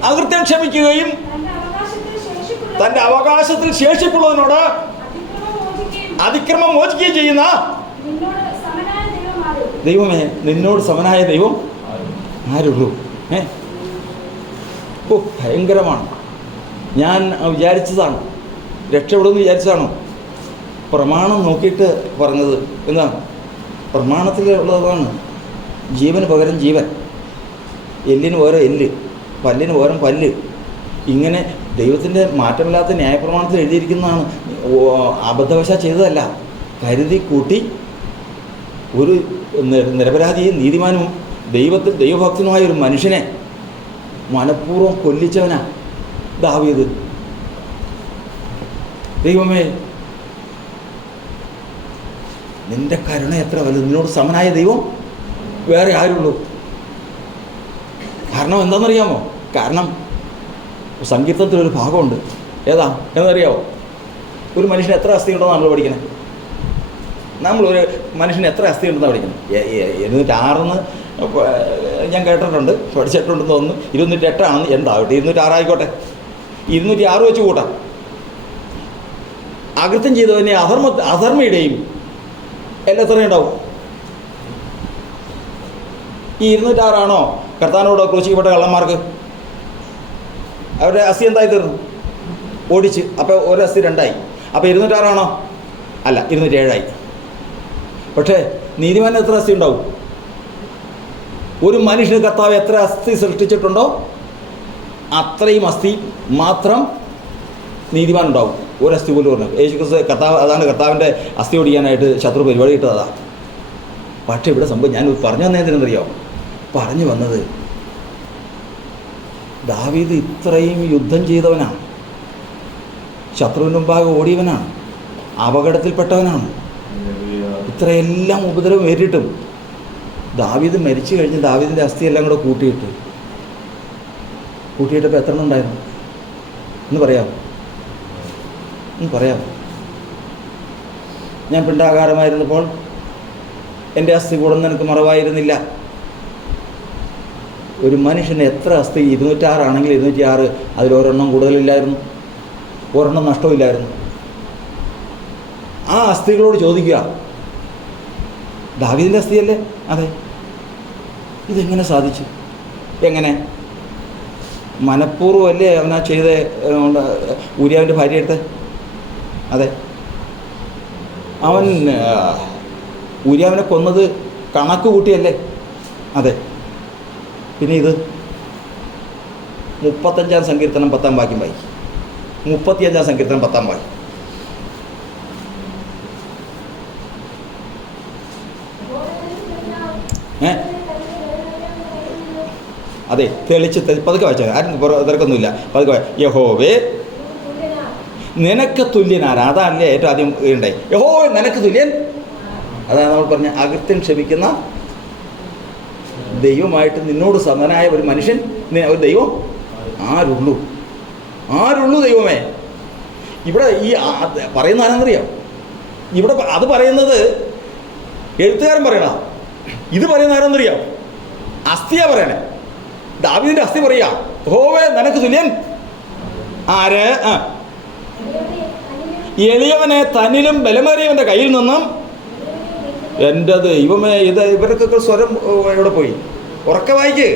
അകൃത്യം ക്ഷമിക്കുകയും തന്റെ അവകാശത്തിൽ ശേഷിപ്പുള്ളവനോട് അതിക്രമം മോചിക്കുകയും ചെയ്യുന്ന ദൈവമേ, നിന്നോട് സമനായ ദൈവം ആരുള്ളൂ? ഭയങ്കരമാണ്. ഞാൻ വിചാരിച്ചതാണ്, രക്ഷപ്പെടുമെന്ന് വിചാരിച്ചതാണോ? പ്രമാണം നോക്കിയിട്ട് പറഞ്ഞത് എന്താണ്? പ്രമാണത്തിലുള്ളതാണ് ജീവന് പകരം ജീവൻ, എല്ലിന് പകരം എല്ല്, പല്ലിന് പകരം പല്ല്. ഇങ്ങനെ ദൈവത്തിൻ്റെ മാറ്റമില്ലാത്ത ന്യായപ്രമാണത്തിൽ എഴുതിയിരിക്കുന്നതാണ്. അബദ്ധവശാൽ ചെയ്തതല്ല, കരുതി കൂട്ടി ഒരു നിരപരാധിയും നീതിമാനും ദൈവഭക്തനുമായ ഒരു മനുഷ്യനെ മനഃപൂർവ്വം കൊല്ലിച്ചവനാ ദാവീദ്. ദൈവമേ, നിന്റെ കരുണ എത്ര വലുത്! നിന്നോട് സമനായ ദൈവം വേറെ ആരുള്ളൂ? കാരണം എന്താണെന്നറിയാമോ? കാരണം സങ്കീർത്തനത്തിലൊരു ഭാഗമുണ്ട്. ഏതാ എന്നറിയാമോ? ഒരു മനുഷ്യന് എത്ര അസ്ഥി ഉണ്ടെന്ന് നമ്മൾ പഠിക്കണേ. നമ്മളൊരു മനുഷ്യന് എത്ര അസ്ഥി ഉണ്ടെന്നാണ് പഠിക്കുന്നത്. 206 ഞാൻ കേട്ടിട്ടുണ്ട്, പഠിച്ചിട്ടുണ്ടെന്ന് തോന്നുന്നു. 208 എന്താവട്ടെ, 206 ആയിക്കോട്ടെ, 206 വെച്ച് കൂട്ടാം. അകൃത്യം ചെയ്തവനെ അധർമ്മയുടെയും എല്ലാം എത്രയും ഉണ്ടാവും. ഈ 206 കർത്താവിനോട് ക്രൂശിക്കപ്പെട്ട കള്ളന്മാർക്ക്? അവരുടെ അസ്ഥി എന്തായി തീർന്നു? ഓടിച്ച്. അപ്പോൾ ഒരു അസ്ഥി 2ആയി. അപ്പോൾ 206 അല്ല, 207 പക്ഷേ നീതിമാന് എത്ര അസ്ഥി ഉണ്ടാവും? ഒരു മനുഷ്യന് കർത്താവ് എത്ര അസ്ഥി സൃഷ്ടിച്ചിട്ടുണ്ടോ അത്രയും അസ്ഥി മാത്രം നീതിമാൻ ഉണ്ടാവും. ഒരു അസ്ഥി പോലും പറഞ്ഞു. യേശുക്രിസ്തു കർത്താവ്, അതാണ് കർത്താവിൻ്റെ അസ്ഥി ഓടിക്കാനായിട്ട് ശത്രു പരിപാടി ഇട്ടതാ. പക്ഷേ ഇവിടെ സംഭവം ഞാൻ പറഞ്ഞു വന്നതിനെന്തറിയാമോ? പറഞ്ഞു വന്നത്, ദാവീദ് ഇത്രയും യുദ്ധം ചെയ്തവനാണ്, ശത്രുവിന് മുമ്പാകെ ഓടിയവനാണ്, അപകടത്തിൽപ്പെട്ടവനാണ്. ഇത്രയെല്ലാം ഉപദ്രവം ഏറ്റിട്ടും ദാവീദ് മരിച്ചു കഴിഞ്ഞ് ദാവീദിൻ്റെ അസ്ഥിയെല്ലാം കൂടെ കൂട്ടിയിട്ടപ്പോൾ എത്ര ഉണ്ടായിരുന്നു എന്ന് പറയാമോ? ഞാൻ പിണ്ടാകാരമായിരുന്നപ്പോൾ എൻ്റെ അസ്ഥി കൂടുന്ന എനിക്ക് മറവായിരുന്നില്ല. ഒരു മനുഷ്യന് എത്ര അസ്ഥി? 206 ആണെങ്കിൽ 206, അതിലൊരെണ്ണം കൂടുതലില്ലായിരുന്നു, ഒരെണ്ണം നഷ്ടമില്ലായിരുന്നു. ആ അസ്ഥികളോട് ചോദിക്കുക, ദാവീദിൻ്റെ അസ്ഥിയല്ലേ? അതെ. ഇതെങ്ങനെ സാധിച്ചു? എങ്ങനെ? മനഃപൂർവ്വമല്ലേ അവനാ ചെയ്ത് ഊരിയാവിൻ്റെ ഭാര്യ എടുത്ത്? അതെ. അവൻ ഊരിയാവിനെ കൊന്നത് കണക്ക് കൂട്ടിയല്ലേ? അതെ. പിന്നെ ഇത് 35-ാം സങ്കീർത്തനം 10-ാം വാക്യം വായിക്കും. 35-ാം സങ്കീർത്തനം 10-ാം വാക്യം. അതെ, തെളിച്ച് പതുക്കെ വായിച്ചാൽ ആരും തിരക്കൊന്നുമില്ല. പതുക്കെ യഹോവേ നിനക്ക് തുല്യനാരാ? അതല്ലേ ഏറ്റവും ആദ്യം ഉണ്ടായി. യഹോവേ നിനക്ക് തുല്യൻ. അതാണ് നമ്മൾ പറഞ്ഞ അകൃത്യം ക്ഷമിക്കുന്ന ദൈവമായിട്ട് നിന്നോട് സമനായ ഒരു മനുഷ്യൻ, ഒരു ദൈവം ആരുള്ളൂ? ദൈവമേ. ഇവിടെ ഈ പറയുന്ന ആരെന്നറിയാം? ഇവിടെ അത് പറയുന്നത് എഴുത്തുകാരൻ പറയണ. ഇത് പറയുന്ന ആരെന്നറിയാം? അസ്ഥിയാ പറയണേ. ദാവീദിന്റെ അസ്ഥി പറയാ, യഹോവേ നിനക്ക് തുല്യൻ ആര്? എളിയവനെ തന്നിലും ബലമേറിയവൻ്റെ കയ്യിൽ നിന്നും. എൻ്റെ ദൈവമേ, ഇത് ഇവർക്കൊക്കെ സ്വരം എവിടെ പോയി? ഉറക്കെ വായിക്ക്.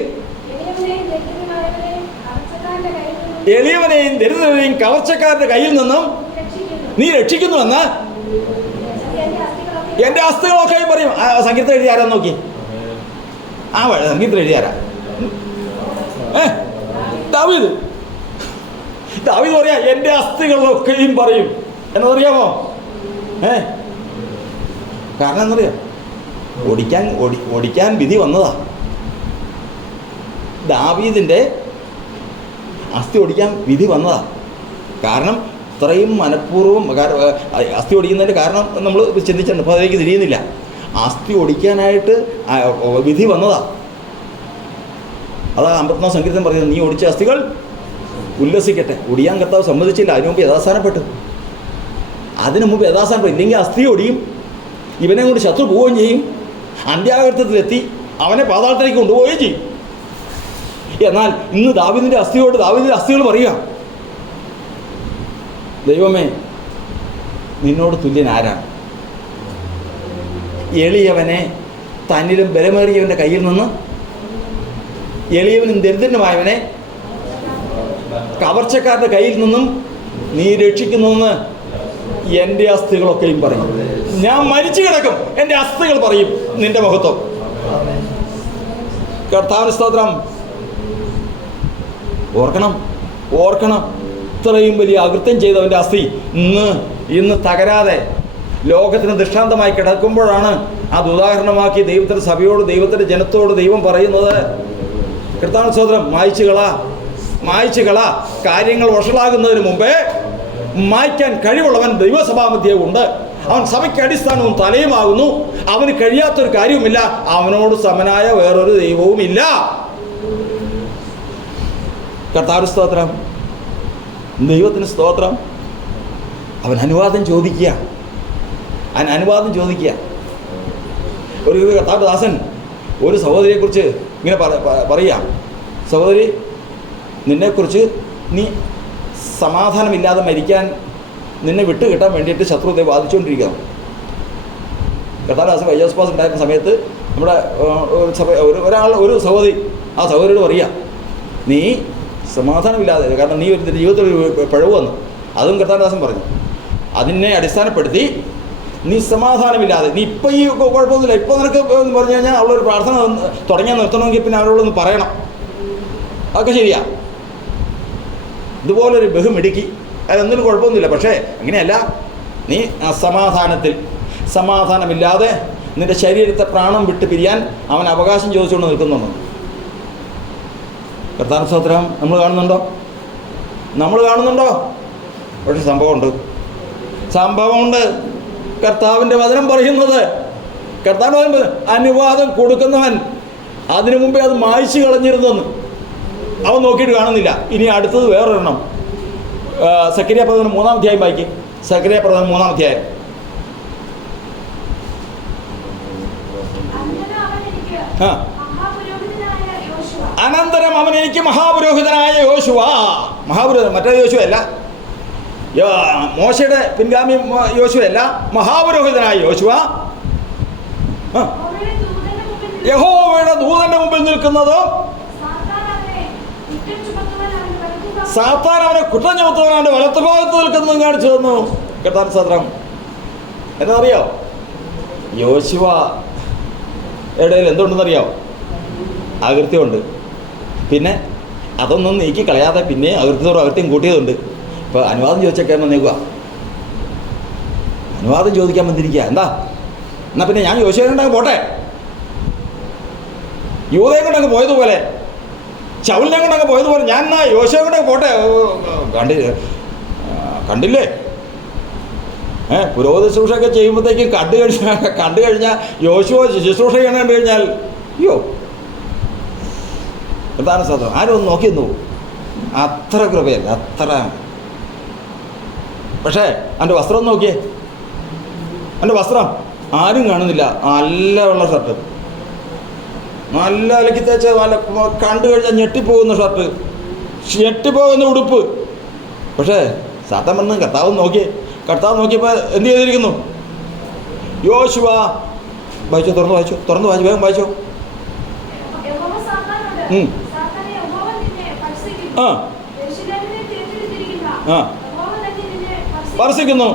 എളിയവനെയും ദരിദ്രനെയും കവർച്ചക്കാരുടെ കയ്യിൽ നിന്നും നീ രക്ഷിക്കുന്നുവെന്ന് എൻ്റെ അസ്ഥികളൊക്കെ പറയും. സംഗീതം എഴുതിയാരാ നോക്കി? സംഗീതം എഴുതിയാരാ? ദാവീദ് പറയാ, എൻ്റെ അസ്ഥികളൊക്കെയും പറയും എന്നറിയാമോ? കാരണം എന്നറിയാം? ഓടിക്കാൻ വിധി വന്നതാ. ദാവീദിൻ്റെ അസ്ഥി ഓടിക്കാൻ വിധി വന്നതാ. കാരണം ഇത്രയും മനഃപൂർവ്വം അസ്ഥി ഓടിക്കുന്നതിൻ്റെ കാരണം നമ്മൾ ചിന്തിച്ചിട്ടുണ്ട്. അപ്പോൾ അതിലേക്ക് തിരിയുന്നില്ല. അസ്ഥി ഓടിക്കാനായിട്ട് വിധി വന്നതാ. അതാ 54-ാം സങ്കീർത്തനം പറയുന്നത്, നീ ഓടിച്ച അസ്ഥികൾ ഉല്ലസിക്കട്ടെ. ഒടിയാൻ കർത്താവ് സമ്മതിച്ചില്ല. അതിനു മുമ്പ് യഥാസ്ഥാനപ്പെട്ടു. ഇല്ലെങ്കിൽ അസ്ഥി ഒടിയും, ഇവനെ കൊണ്ട് ശത്രു പോവുകയും ചെയ്യും, അന്ത്യാകൃത്യത്തിലെത്തി അവനെ പാതാളത്തിലേക്ക് കൊണ്ടുപോവുകയും ചെയ്യും. എന്നാൽ ഇന്ന് ദാവീദിൻ്റെ അസ്ഥിയോട് ദാവീദിൻ്റെ അസ്ഥികൾ പറയുക, ദൈവമേ നിന്നോട് തുല്യൻ ആരാണ്? എളിയവനെ തന്നിലും ബലമേറിയവൻ്റെ കയ്യിൽ നിന്ന്, എളിയവനും ദരിദ്രനുമായവനെ കവർച്ചക്കാരുടെ കയ്യിൽ നിന്നും നീ രക്ഷിക്കുന്നുവെന്ന് എൻ്റെ അസ്ഥികളൊക്കെയും പറയും. ഞാൻ മരിച്ചു കിടക്കും, എൻ്റെ അസ്ഥികൾ പറയും നിന്റെ മഹത്വം. കർത്താവിന് സ്തോത്രം. ഓർക്കണം ഇത്രയും വലിയ അകൃത്യം ചെയ്തവൻ്റെ അസ്ഥി ഇന്ന് തകരാതെ ലോകത്തിന് ദൃഷ്ടാന്തമായി കിടക്കുമ്പോഴാണ് അത് ഉദാഹരണമാക്കി ദൈവത്തിൻ്റെ സഭയോട്, ദൈവത്തിൻ്റെ ജനത്തോട് ദൈവം പറയുന്നത്, കർത്താവിന് സ്തോത്രം, മായ്ച്ചു കള. കാര്യങ്ങൾ വഷളാകുന്നതിന് മുമ്പേ മായ്ക്കാൻ കഴിവുള്ളവൻ ദൈവസഭാമധ്യേ ഉണ്ട്. അവൻ സഭയ്ക്ക് അടിസ്ഥാനവും തലയുമാകുന്നു. അവന് കഴിയാത്തൊരു കാര്യവുമില്ല. അവനോട് സമനായ വേറൊരു ദൈവവുമില്ല. കർത്താവിന് സ്തോത്രം, ദൈവത്തിന് സ്തോത്രം. അവൻ അനുവാദം ചോദിക്കുക. ഒരു കർത്താവ് ദാസൻ ഒരു സഹോദരിയെക്കുറിച്ച് ഇങ്ങനെ പറയുക, സഹോദരി, നിന്നെക്കുറിച്ച് നീ സമാധാനമില്ലാതെ മരിക്കാൻ നിന്നെ വിട്ട് കിട്ടാൻ വേണ്ടിയിട്ട് ശത്രുതയെ ബാധിച്ചുകൊണ്ടിരിക്കുകയാണ്. കർത്താവ് ദാസൻ വൈജോസ്പാസ് ഉണ്ടായിരുന്ന സമയത്ത് നമ്മുടെ ഒരു സഹോദരി ആ സഹോദരിയോട് പറയുക, നീ സമാധാനമില്ലാതെ, കാരണം നീ ഒരു ജീവിതത്തിൽ ഒരു പിഴവ് വന്നു. അതും കർത്താവ് ദാസൻ പറഞ്ഞു. അതിനെ അടിസ്ഥാനപ്പെടുത്തി നീ സമാധാനമില്ലാതെ, നീ ഇപ്പം ഈ കുഴപ്പമൊന്നുമില്ല, ഇപ്പോൾ നിനക്ക് എന്ന് പറഞ്ഞു കഴിഞ്ഞാൽ അവളൊരു പ്രാർത്ഥന തുടങ്ങിയാൽ നിർത്തണമെങ്കിൽ പിന്നെ അവരോടൊന്ന് പറയണം. അതൊക്കെ ശരിയാ. ഇതുപോലൊരു ബഹുമിടുക്കി, അതൊന്നിനും കുഴപ്പമൊന്നുമില്ല. പക്ഷേ അങ്ങനെയല്ല, നീ സമാധാനമില്ലാതെ നിൻ്റെ ശരീരത്തെ പ്രാണം വിട്ട് പിരിയാൻ അവൻ അവകാശം ചോദിച്ചുകൊണ്ട് നിൽക്കുന്നുണ്ട്. കർത്താവിന് സ്തോത്രം. നമ്മൾ കാണുന്നുണ്ടോ? പക്ഷെ സംഭവമുണ്ട്. കർത്താവിൻ്റെ വചനം പറയുന്നത്, അനുവാദം കൊടുക്കുന്നവൻ അതിനു മുമ്പേ അത് മായ്ച്ചു കളഞ്ഞിരുന്നെന്ന് അവൻ നോക്കിയിട്ട് കാണുന്നില്ല. ഇനി അടുത്തത് വേറൊരെണ്ണം. സക്കറിയ പ്രവചനം 3-ാം അധ്യായം വായിക്കും. സക്കറിയ പ്രവചനം 3-ാം അധ്യായം. അനന്തരം അവൻ എനിക്ക് മഹാപുരോഹിതനായ യോശുവ, മറ്റേ യോശുവ അല്ല, മോശയുടെ പിൻഗാമി യോശുവ അല്ല, മഹാപുരോഹിതനായ യോശുവ യഹോവയുടെ ദൂതന്റെ മുമ്പിൽ നിൽക്കുന്നത്, സാത്താൻ അവനെ കുറ്റം ചുമത്തുവാൻ അവൻ്റെ വലത്തുഭാഗത്ത് നിൽക്കുന്നതും കാണിച്ചു തന്നു. കർത്താവിന് സ്തോത്രം. എന്നറിയോ, യോശുവ ഇടയിൽ എന്തുണ്ടെന്നറിയാമോ? അകൃത്യമുണ്ട്. പിന്നെ അതൊന്നും നീക്കി കളയാതെ പിന്നെ അകൃത്യം കൂട്ടിയതുണ്ട്. ഇപ്പോൾ അനുവാദം ചോദിച്ചൊക്കെ വന്നേക്കുക, അനുവാദം ചോദിക്കാൻ വന്നിരിക്കുക. എന്നാൽ പിന്നെ ഞാൻ യോശുവയെ കൊണ്ടങ്ങ് പോട്ടെ, യൂദയെ കൊണ്ടങ്ങ് പോയതുപോലെ, ശൗലിനെ കൊണ്ടങ്ങ് പോയതുപോലെ ഞാൻ എന്നാ യോശുവയെ കൊണ്ടങ്ങ് പോട്ടെ. കണ്ടില്ലേ, പുരോഹിത ശുശ്രൂഷയൊക്കെ ചെയ്യുമ്പോഴത്തേക്കും കണ്ടു കഴിഞ്ഞാൽ യോശുവ ശുശ്രൂഷ കണ്ടു കഴിഞ്ഞാൽ അയ്യോ, പ്രധാന സാധനം ആരും ഒന്ന് നോക്കിയെന്നു, അത്ര കൃപയല്ല, അത്ര. പക്ഷേ എൻ്റെ വസ്ത്രം നോക്കിയേ, എൻ്റെ വസ്ത്രം ആരും കാണുന്നില്ല. നല്ല വെള്ള ഷർട്ട്, നല്ല അലക്കി തേച്ച, നല്ല കണ്ടു കഴിഞ്ഞാൽ ഞെട്ടിപ്പോകുന്ന ഷർട്ട്, ഞെട്ടിപ്പോകുന്ന ഉടുപ്പ്. പക്ഷേ സാത്താൻ വന്ന് കർത്താവ് നോക്കിയപ്പോൾ എന്ത് ചെയ്തിരിക്കുന്നു? യോശുവ വായിച്ചോ, തുറന്നു വായിച്ചു, വേഗം വായിച്ചോ. സ്പർശിക്കുന്നു.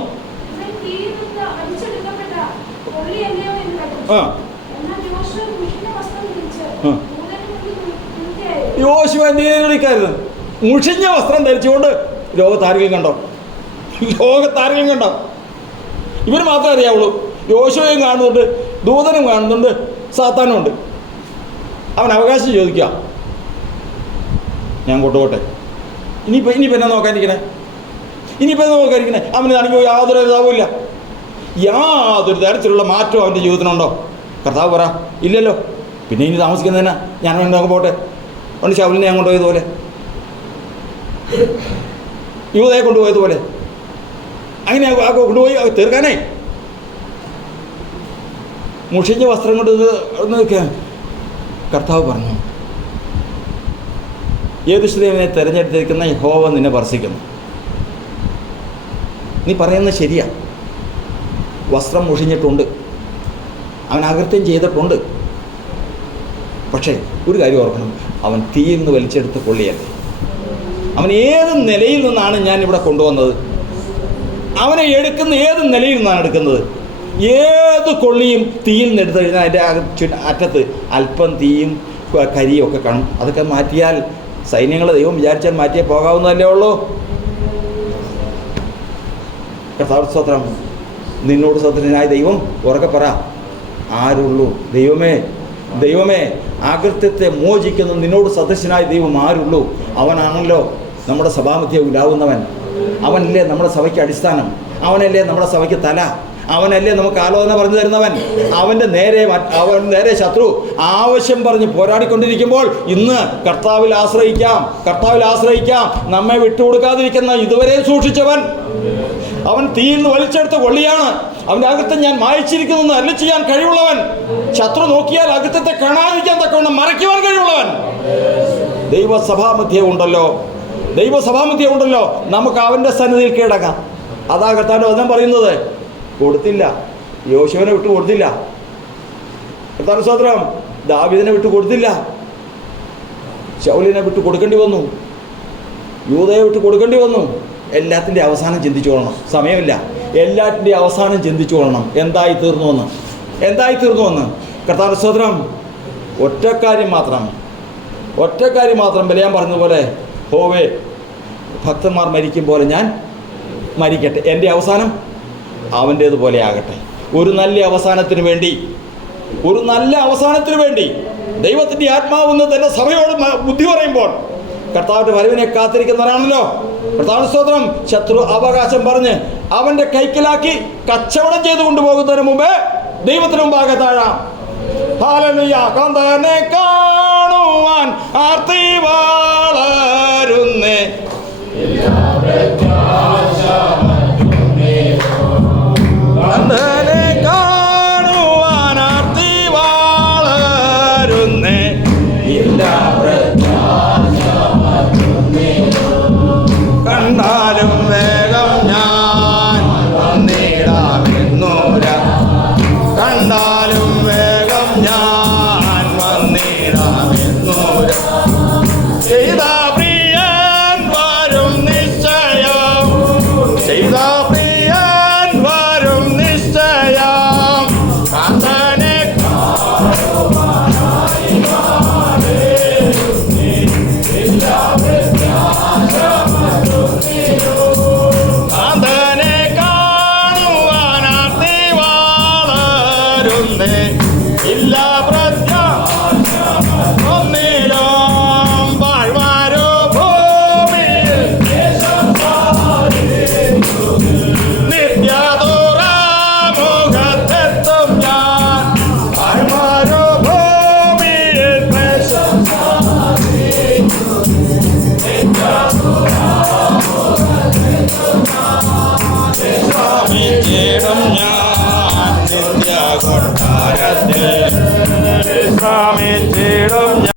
യോശുവ നീതിക്കാരുത്, മുഷിഞ്ഞ വസ്ത്രം ധരിച്ചുകൊണ്ട് ലോകത്താരെങ്കിലും കണ്ടോ? ഇവന് മാത്രമേ അറിയാവുള്ളൂ. യോശുവയും കാണുന്നുണ്ട്, ദൂതനും കാണുന്നുണ്ട്, സാത്താനും ഉണ്ട്. അവൻ അവകാശം ചോദിക്കുക, ഞാൻ കൊണ്ടുപോട്ടെ. ഇനിയിപ്പോൾ എന്നാ നോക്കാനിരിക്കണേ? അവനാണെങ്കിൽ യാതൊരു ഇതാവില്ല, യാതൊരു തരത്തിലുള്ള മാറ്റവും അവൻ്റെ ജീവിതത്തിനുണ്ടോ? കർത്താവ് പറ, ഇല്ലല്ലോ. പിന്നെ ഇനി താമസിക്കുന്നതിനാ ഞാൻ വേണ്ടി പോട്ടെ. അതുകൊണ്ട് ശൗലിനെ ഞാൻ കൊണ്ടുപോയതുപോലെ, യൂദയെ കൊണ്ടുപോയതുപോലെ, അങ്ങനെ കൊണ്ടുപോയി തീർക്കാനേ. മുഷിഞ്ഞ വസ്ത്രം കൊണ്ട് കർത്താവ് പറഞ്ഞു, യെരൂശലേമിനെ തിരഞ്ഞെടുത്തിരിക്കുന്ന യഹോവ നിന്നെ സ്പർശിക്കുന്നു. നീ പറയുന്നത് ശരിയാ. വസ്ത്രം മുഷിഞ്ഞിട്ടുണ്ട്, അവൻ അകൃത്യം ചെയ്തിട്ടുണ്ട്. പക്ഷേ ഒരു കാര്യം ഓർക്കണം, അവൻ തീയിൽ നിന്ന് വലിച്ചെടുത്ത് കൊള്ളിയല്ലേ. അവൻ ഏത് നിലയിൽ നിന്നാണ് ഞാൻ ഇവിടെ കൊണ്ടുവന്നത്? അവനെ എടുക്കുന്ന ഏത് നിലയിൽ നിന്നാണ് എടുക്കുന്നത്? ഏത് കൊള്ളിയും തീയിൽ നിന്ന് എടുത്തു കഴിഞ്ഞാൽ അതിൻ്റെ അറ്റത്ത് അല്പം തീയും കരിയും ഒക്കെ കാണും. അതൊക്കെ മാറ്റിയാൽ, സൈന്യങ്ങളെ ദൈവം വിചാരിച്ചാൽ മാറ്റിയേ പോകാവുന്നതല്ലേ ഉള്ളൂ. കർത്താവ് സ്തോത്രം. നിന്നോട് സദൃശനായ ദൈവം ഉറക്കെ പറ, ആരുള്ളൂ? ദൈവമേ, ദൈവമേ, അകൃത്യത്തെ മോചിക്കുന്ന നിന്നോട് സദൃശനായ ദൈവം ആരുള്ളൂ? അവനാണല്ലോ നമ്മുടെ സഭാമധ്യേ ഉലാവുന്നവൻ. അവനല്ലേ നമ്മുടെ സഭയ്ക്ക് അടിസ്ഥാനം. അവനല്ലേ നമ്മുടെ സഭയ്ക്ക് തല. അവനല്ലേ നമുക്ക് ആലോചന പറഞ്ഞു തരുന്നവൻ. അവൻ്റെ നേരെ ശത്രു ആവശ്യം പറഞ്ഞ് പോരാടിക്കൊണ്ടിരിക്കുമ്പോൾ ഇന്ന് കർത്താവിൽ ആശ്രയിക്കാം, കർത്താവിൽ ആശ്രയിക്കാം. നമ്മെ വിട്ടുകൊടുക്കാതിരിക്കുന്ന ഇതുവരെ സൂക്ഷിച്ചവൻ, അവൻ തീയിൽ നിന്ന് വലിച്ചെടുത്ത കൊള്ളിയാണ്. അവൻ്റെ അകൃത്യം ഞാൻ മായ്ച്ചിരിക്കുന്നു അല്ല ചെയ്യാൻ കഴിവുള്ളവൻ. ശത്രു നോക്കിയാൽ അകൃത്യത്തെ കാണാതിരിക്കാൻ തക്കവണ്ണം മറയ്ക്കുവാൻ കഴിവുള്ളവൻ. ദൈവസഭാമധ്യേ ഉണ്ടല്ലോ, ദൈവസഭാമധ്യേ ഉണ്ടല്ലോ. നമുക്ക് അവൻ്റെ സന്നിധിയിൽ കീഴടങ്ങാം. അതാ കർത്താവിൻ്റെ വചനം പറയുന്നത്. കൊടുത്തില്ല, യോശുവനെ വിട്ടു കൊടുത്തില്ല. കർത്താവിന്റെ സ്തോത്രം. ദാവീദിനെ വിട്ടു കൊടുത്തില്ല, ശൗലിനെ വിട്ടു കൊടുക്കേണ്ടി വന്നു, യൂദയെ വിട്ടു കൊടുക്കേണ്ടി വന്നു. എല്ലാത്തിൻ്റെ അവസാനം ചിന്തിച്ചു കൊള്ളണം. സമയമില്ല. എല്ലാത്തിൻ്റെ അവസാനം ചിന്തിച്ചു കൊള്ളണം. എന്തായി തീർന്നുവെന്ന്. കർത്താവിന്റെ സ്തോത്രം. ഒറ്റക്കാര്യം മാത്രം ബലിയാൻ പറഞ്ഞതുപോലെ, ഹോവേ, ഭക്തന്മാർ മരിക്കും പോലെ ഞാൻ മരിക്കട്ടെ, എൻ്റെ അവസാനം അവൻ്റേതുപോലെ ആകട്ടെ. ഒരു നല്ല അവസാനത്തിന് വേണ്ടി ദൈവത്തിൻ്റെ ആത്മാവെന്ന് തന്നെ സഭയോട് ബുദ്ധി പറയുമ്പോൾ കർത്താവിൻ്റെ വരവിനെ കാത്തിരിക്കുന്നവരാണല്ലോ. കർത്താവിന്റെ സ്തോത്രം. ശത്രു അവകാശം പറഞ്ഞ് അവൻ്റെ കൈക്കലാക്കി കച്ചവടം ചെയ്തു കൊണ്ടുപോകുന്നതിന് മുമ്പേ ദൈവത്തിന് മുമ്പാകെ താഴാം. ഹല്ലേലൂയ. കാന്തനെ കാണുവാൻ ആർത്തി വളരുന്നേ, കാന്തനെ കാണുവാൻ ആർത്തി വളരുന്നേ, കണ്ടാലും വേഗം ഞാൻ വന്നിടാമെന്നൂര, കണ്ടാലും വേഗം ഞാൻ വന്നിടാമെന്നൂര. ചെയ്ത പ്രിയൻ വരും നിശ്ചയം, ചെയ്ത പ്രിയൻ വരും നിശ്ചയം. കാന്തനെ കാണുവാനാർത്തി വളരുന്നേ, ഇല്ല പ്രത്യാശയൊന്നിലും വാഴ്വാരോ ഭൂമിയിൽ നിത്യദുരാമുഖത്തെത്തും ഞാൻ. വാഴ്വാരോ ഭൂമിയിൽ വിശ്രമിച്ചിടും ഞാൻ നിത്യ കൊട്ടാരത്തിൽ, വിശ്രമിച്ചിടും.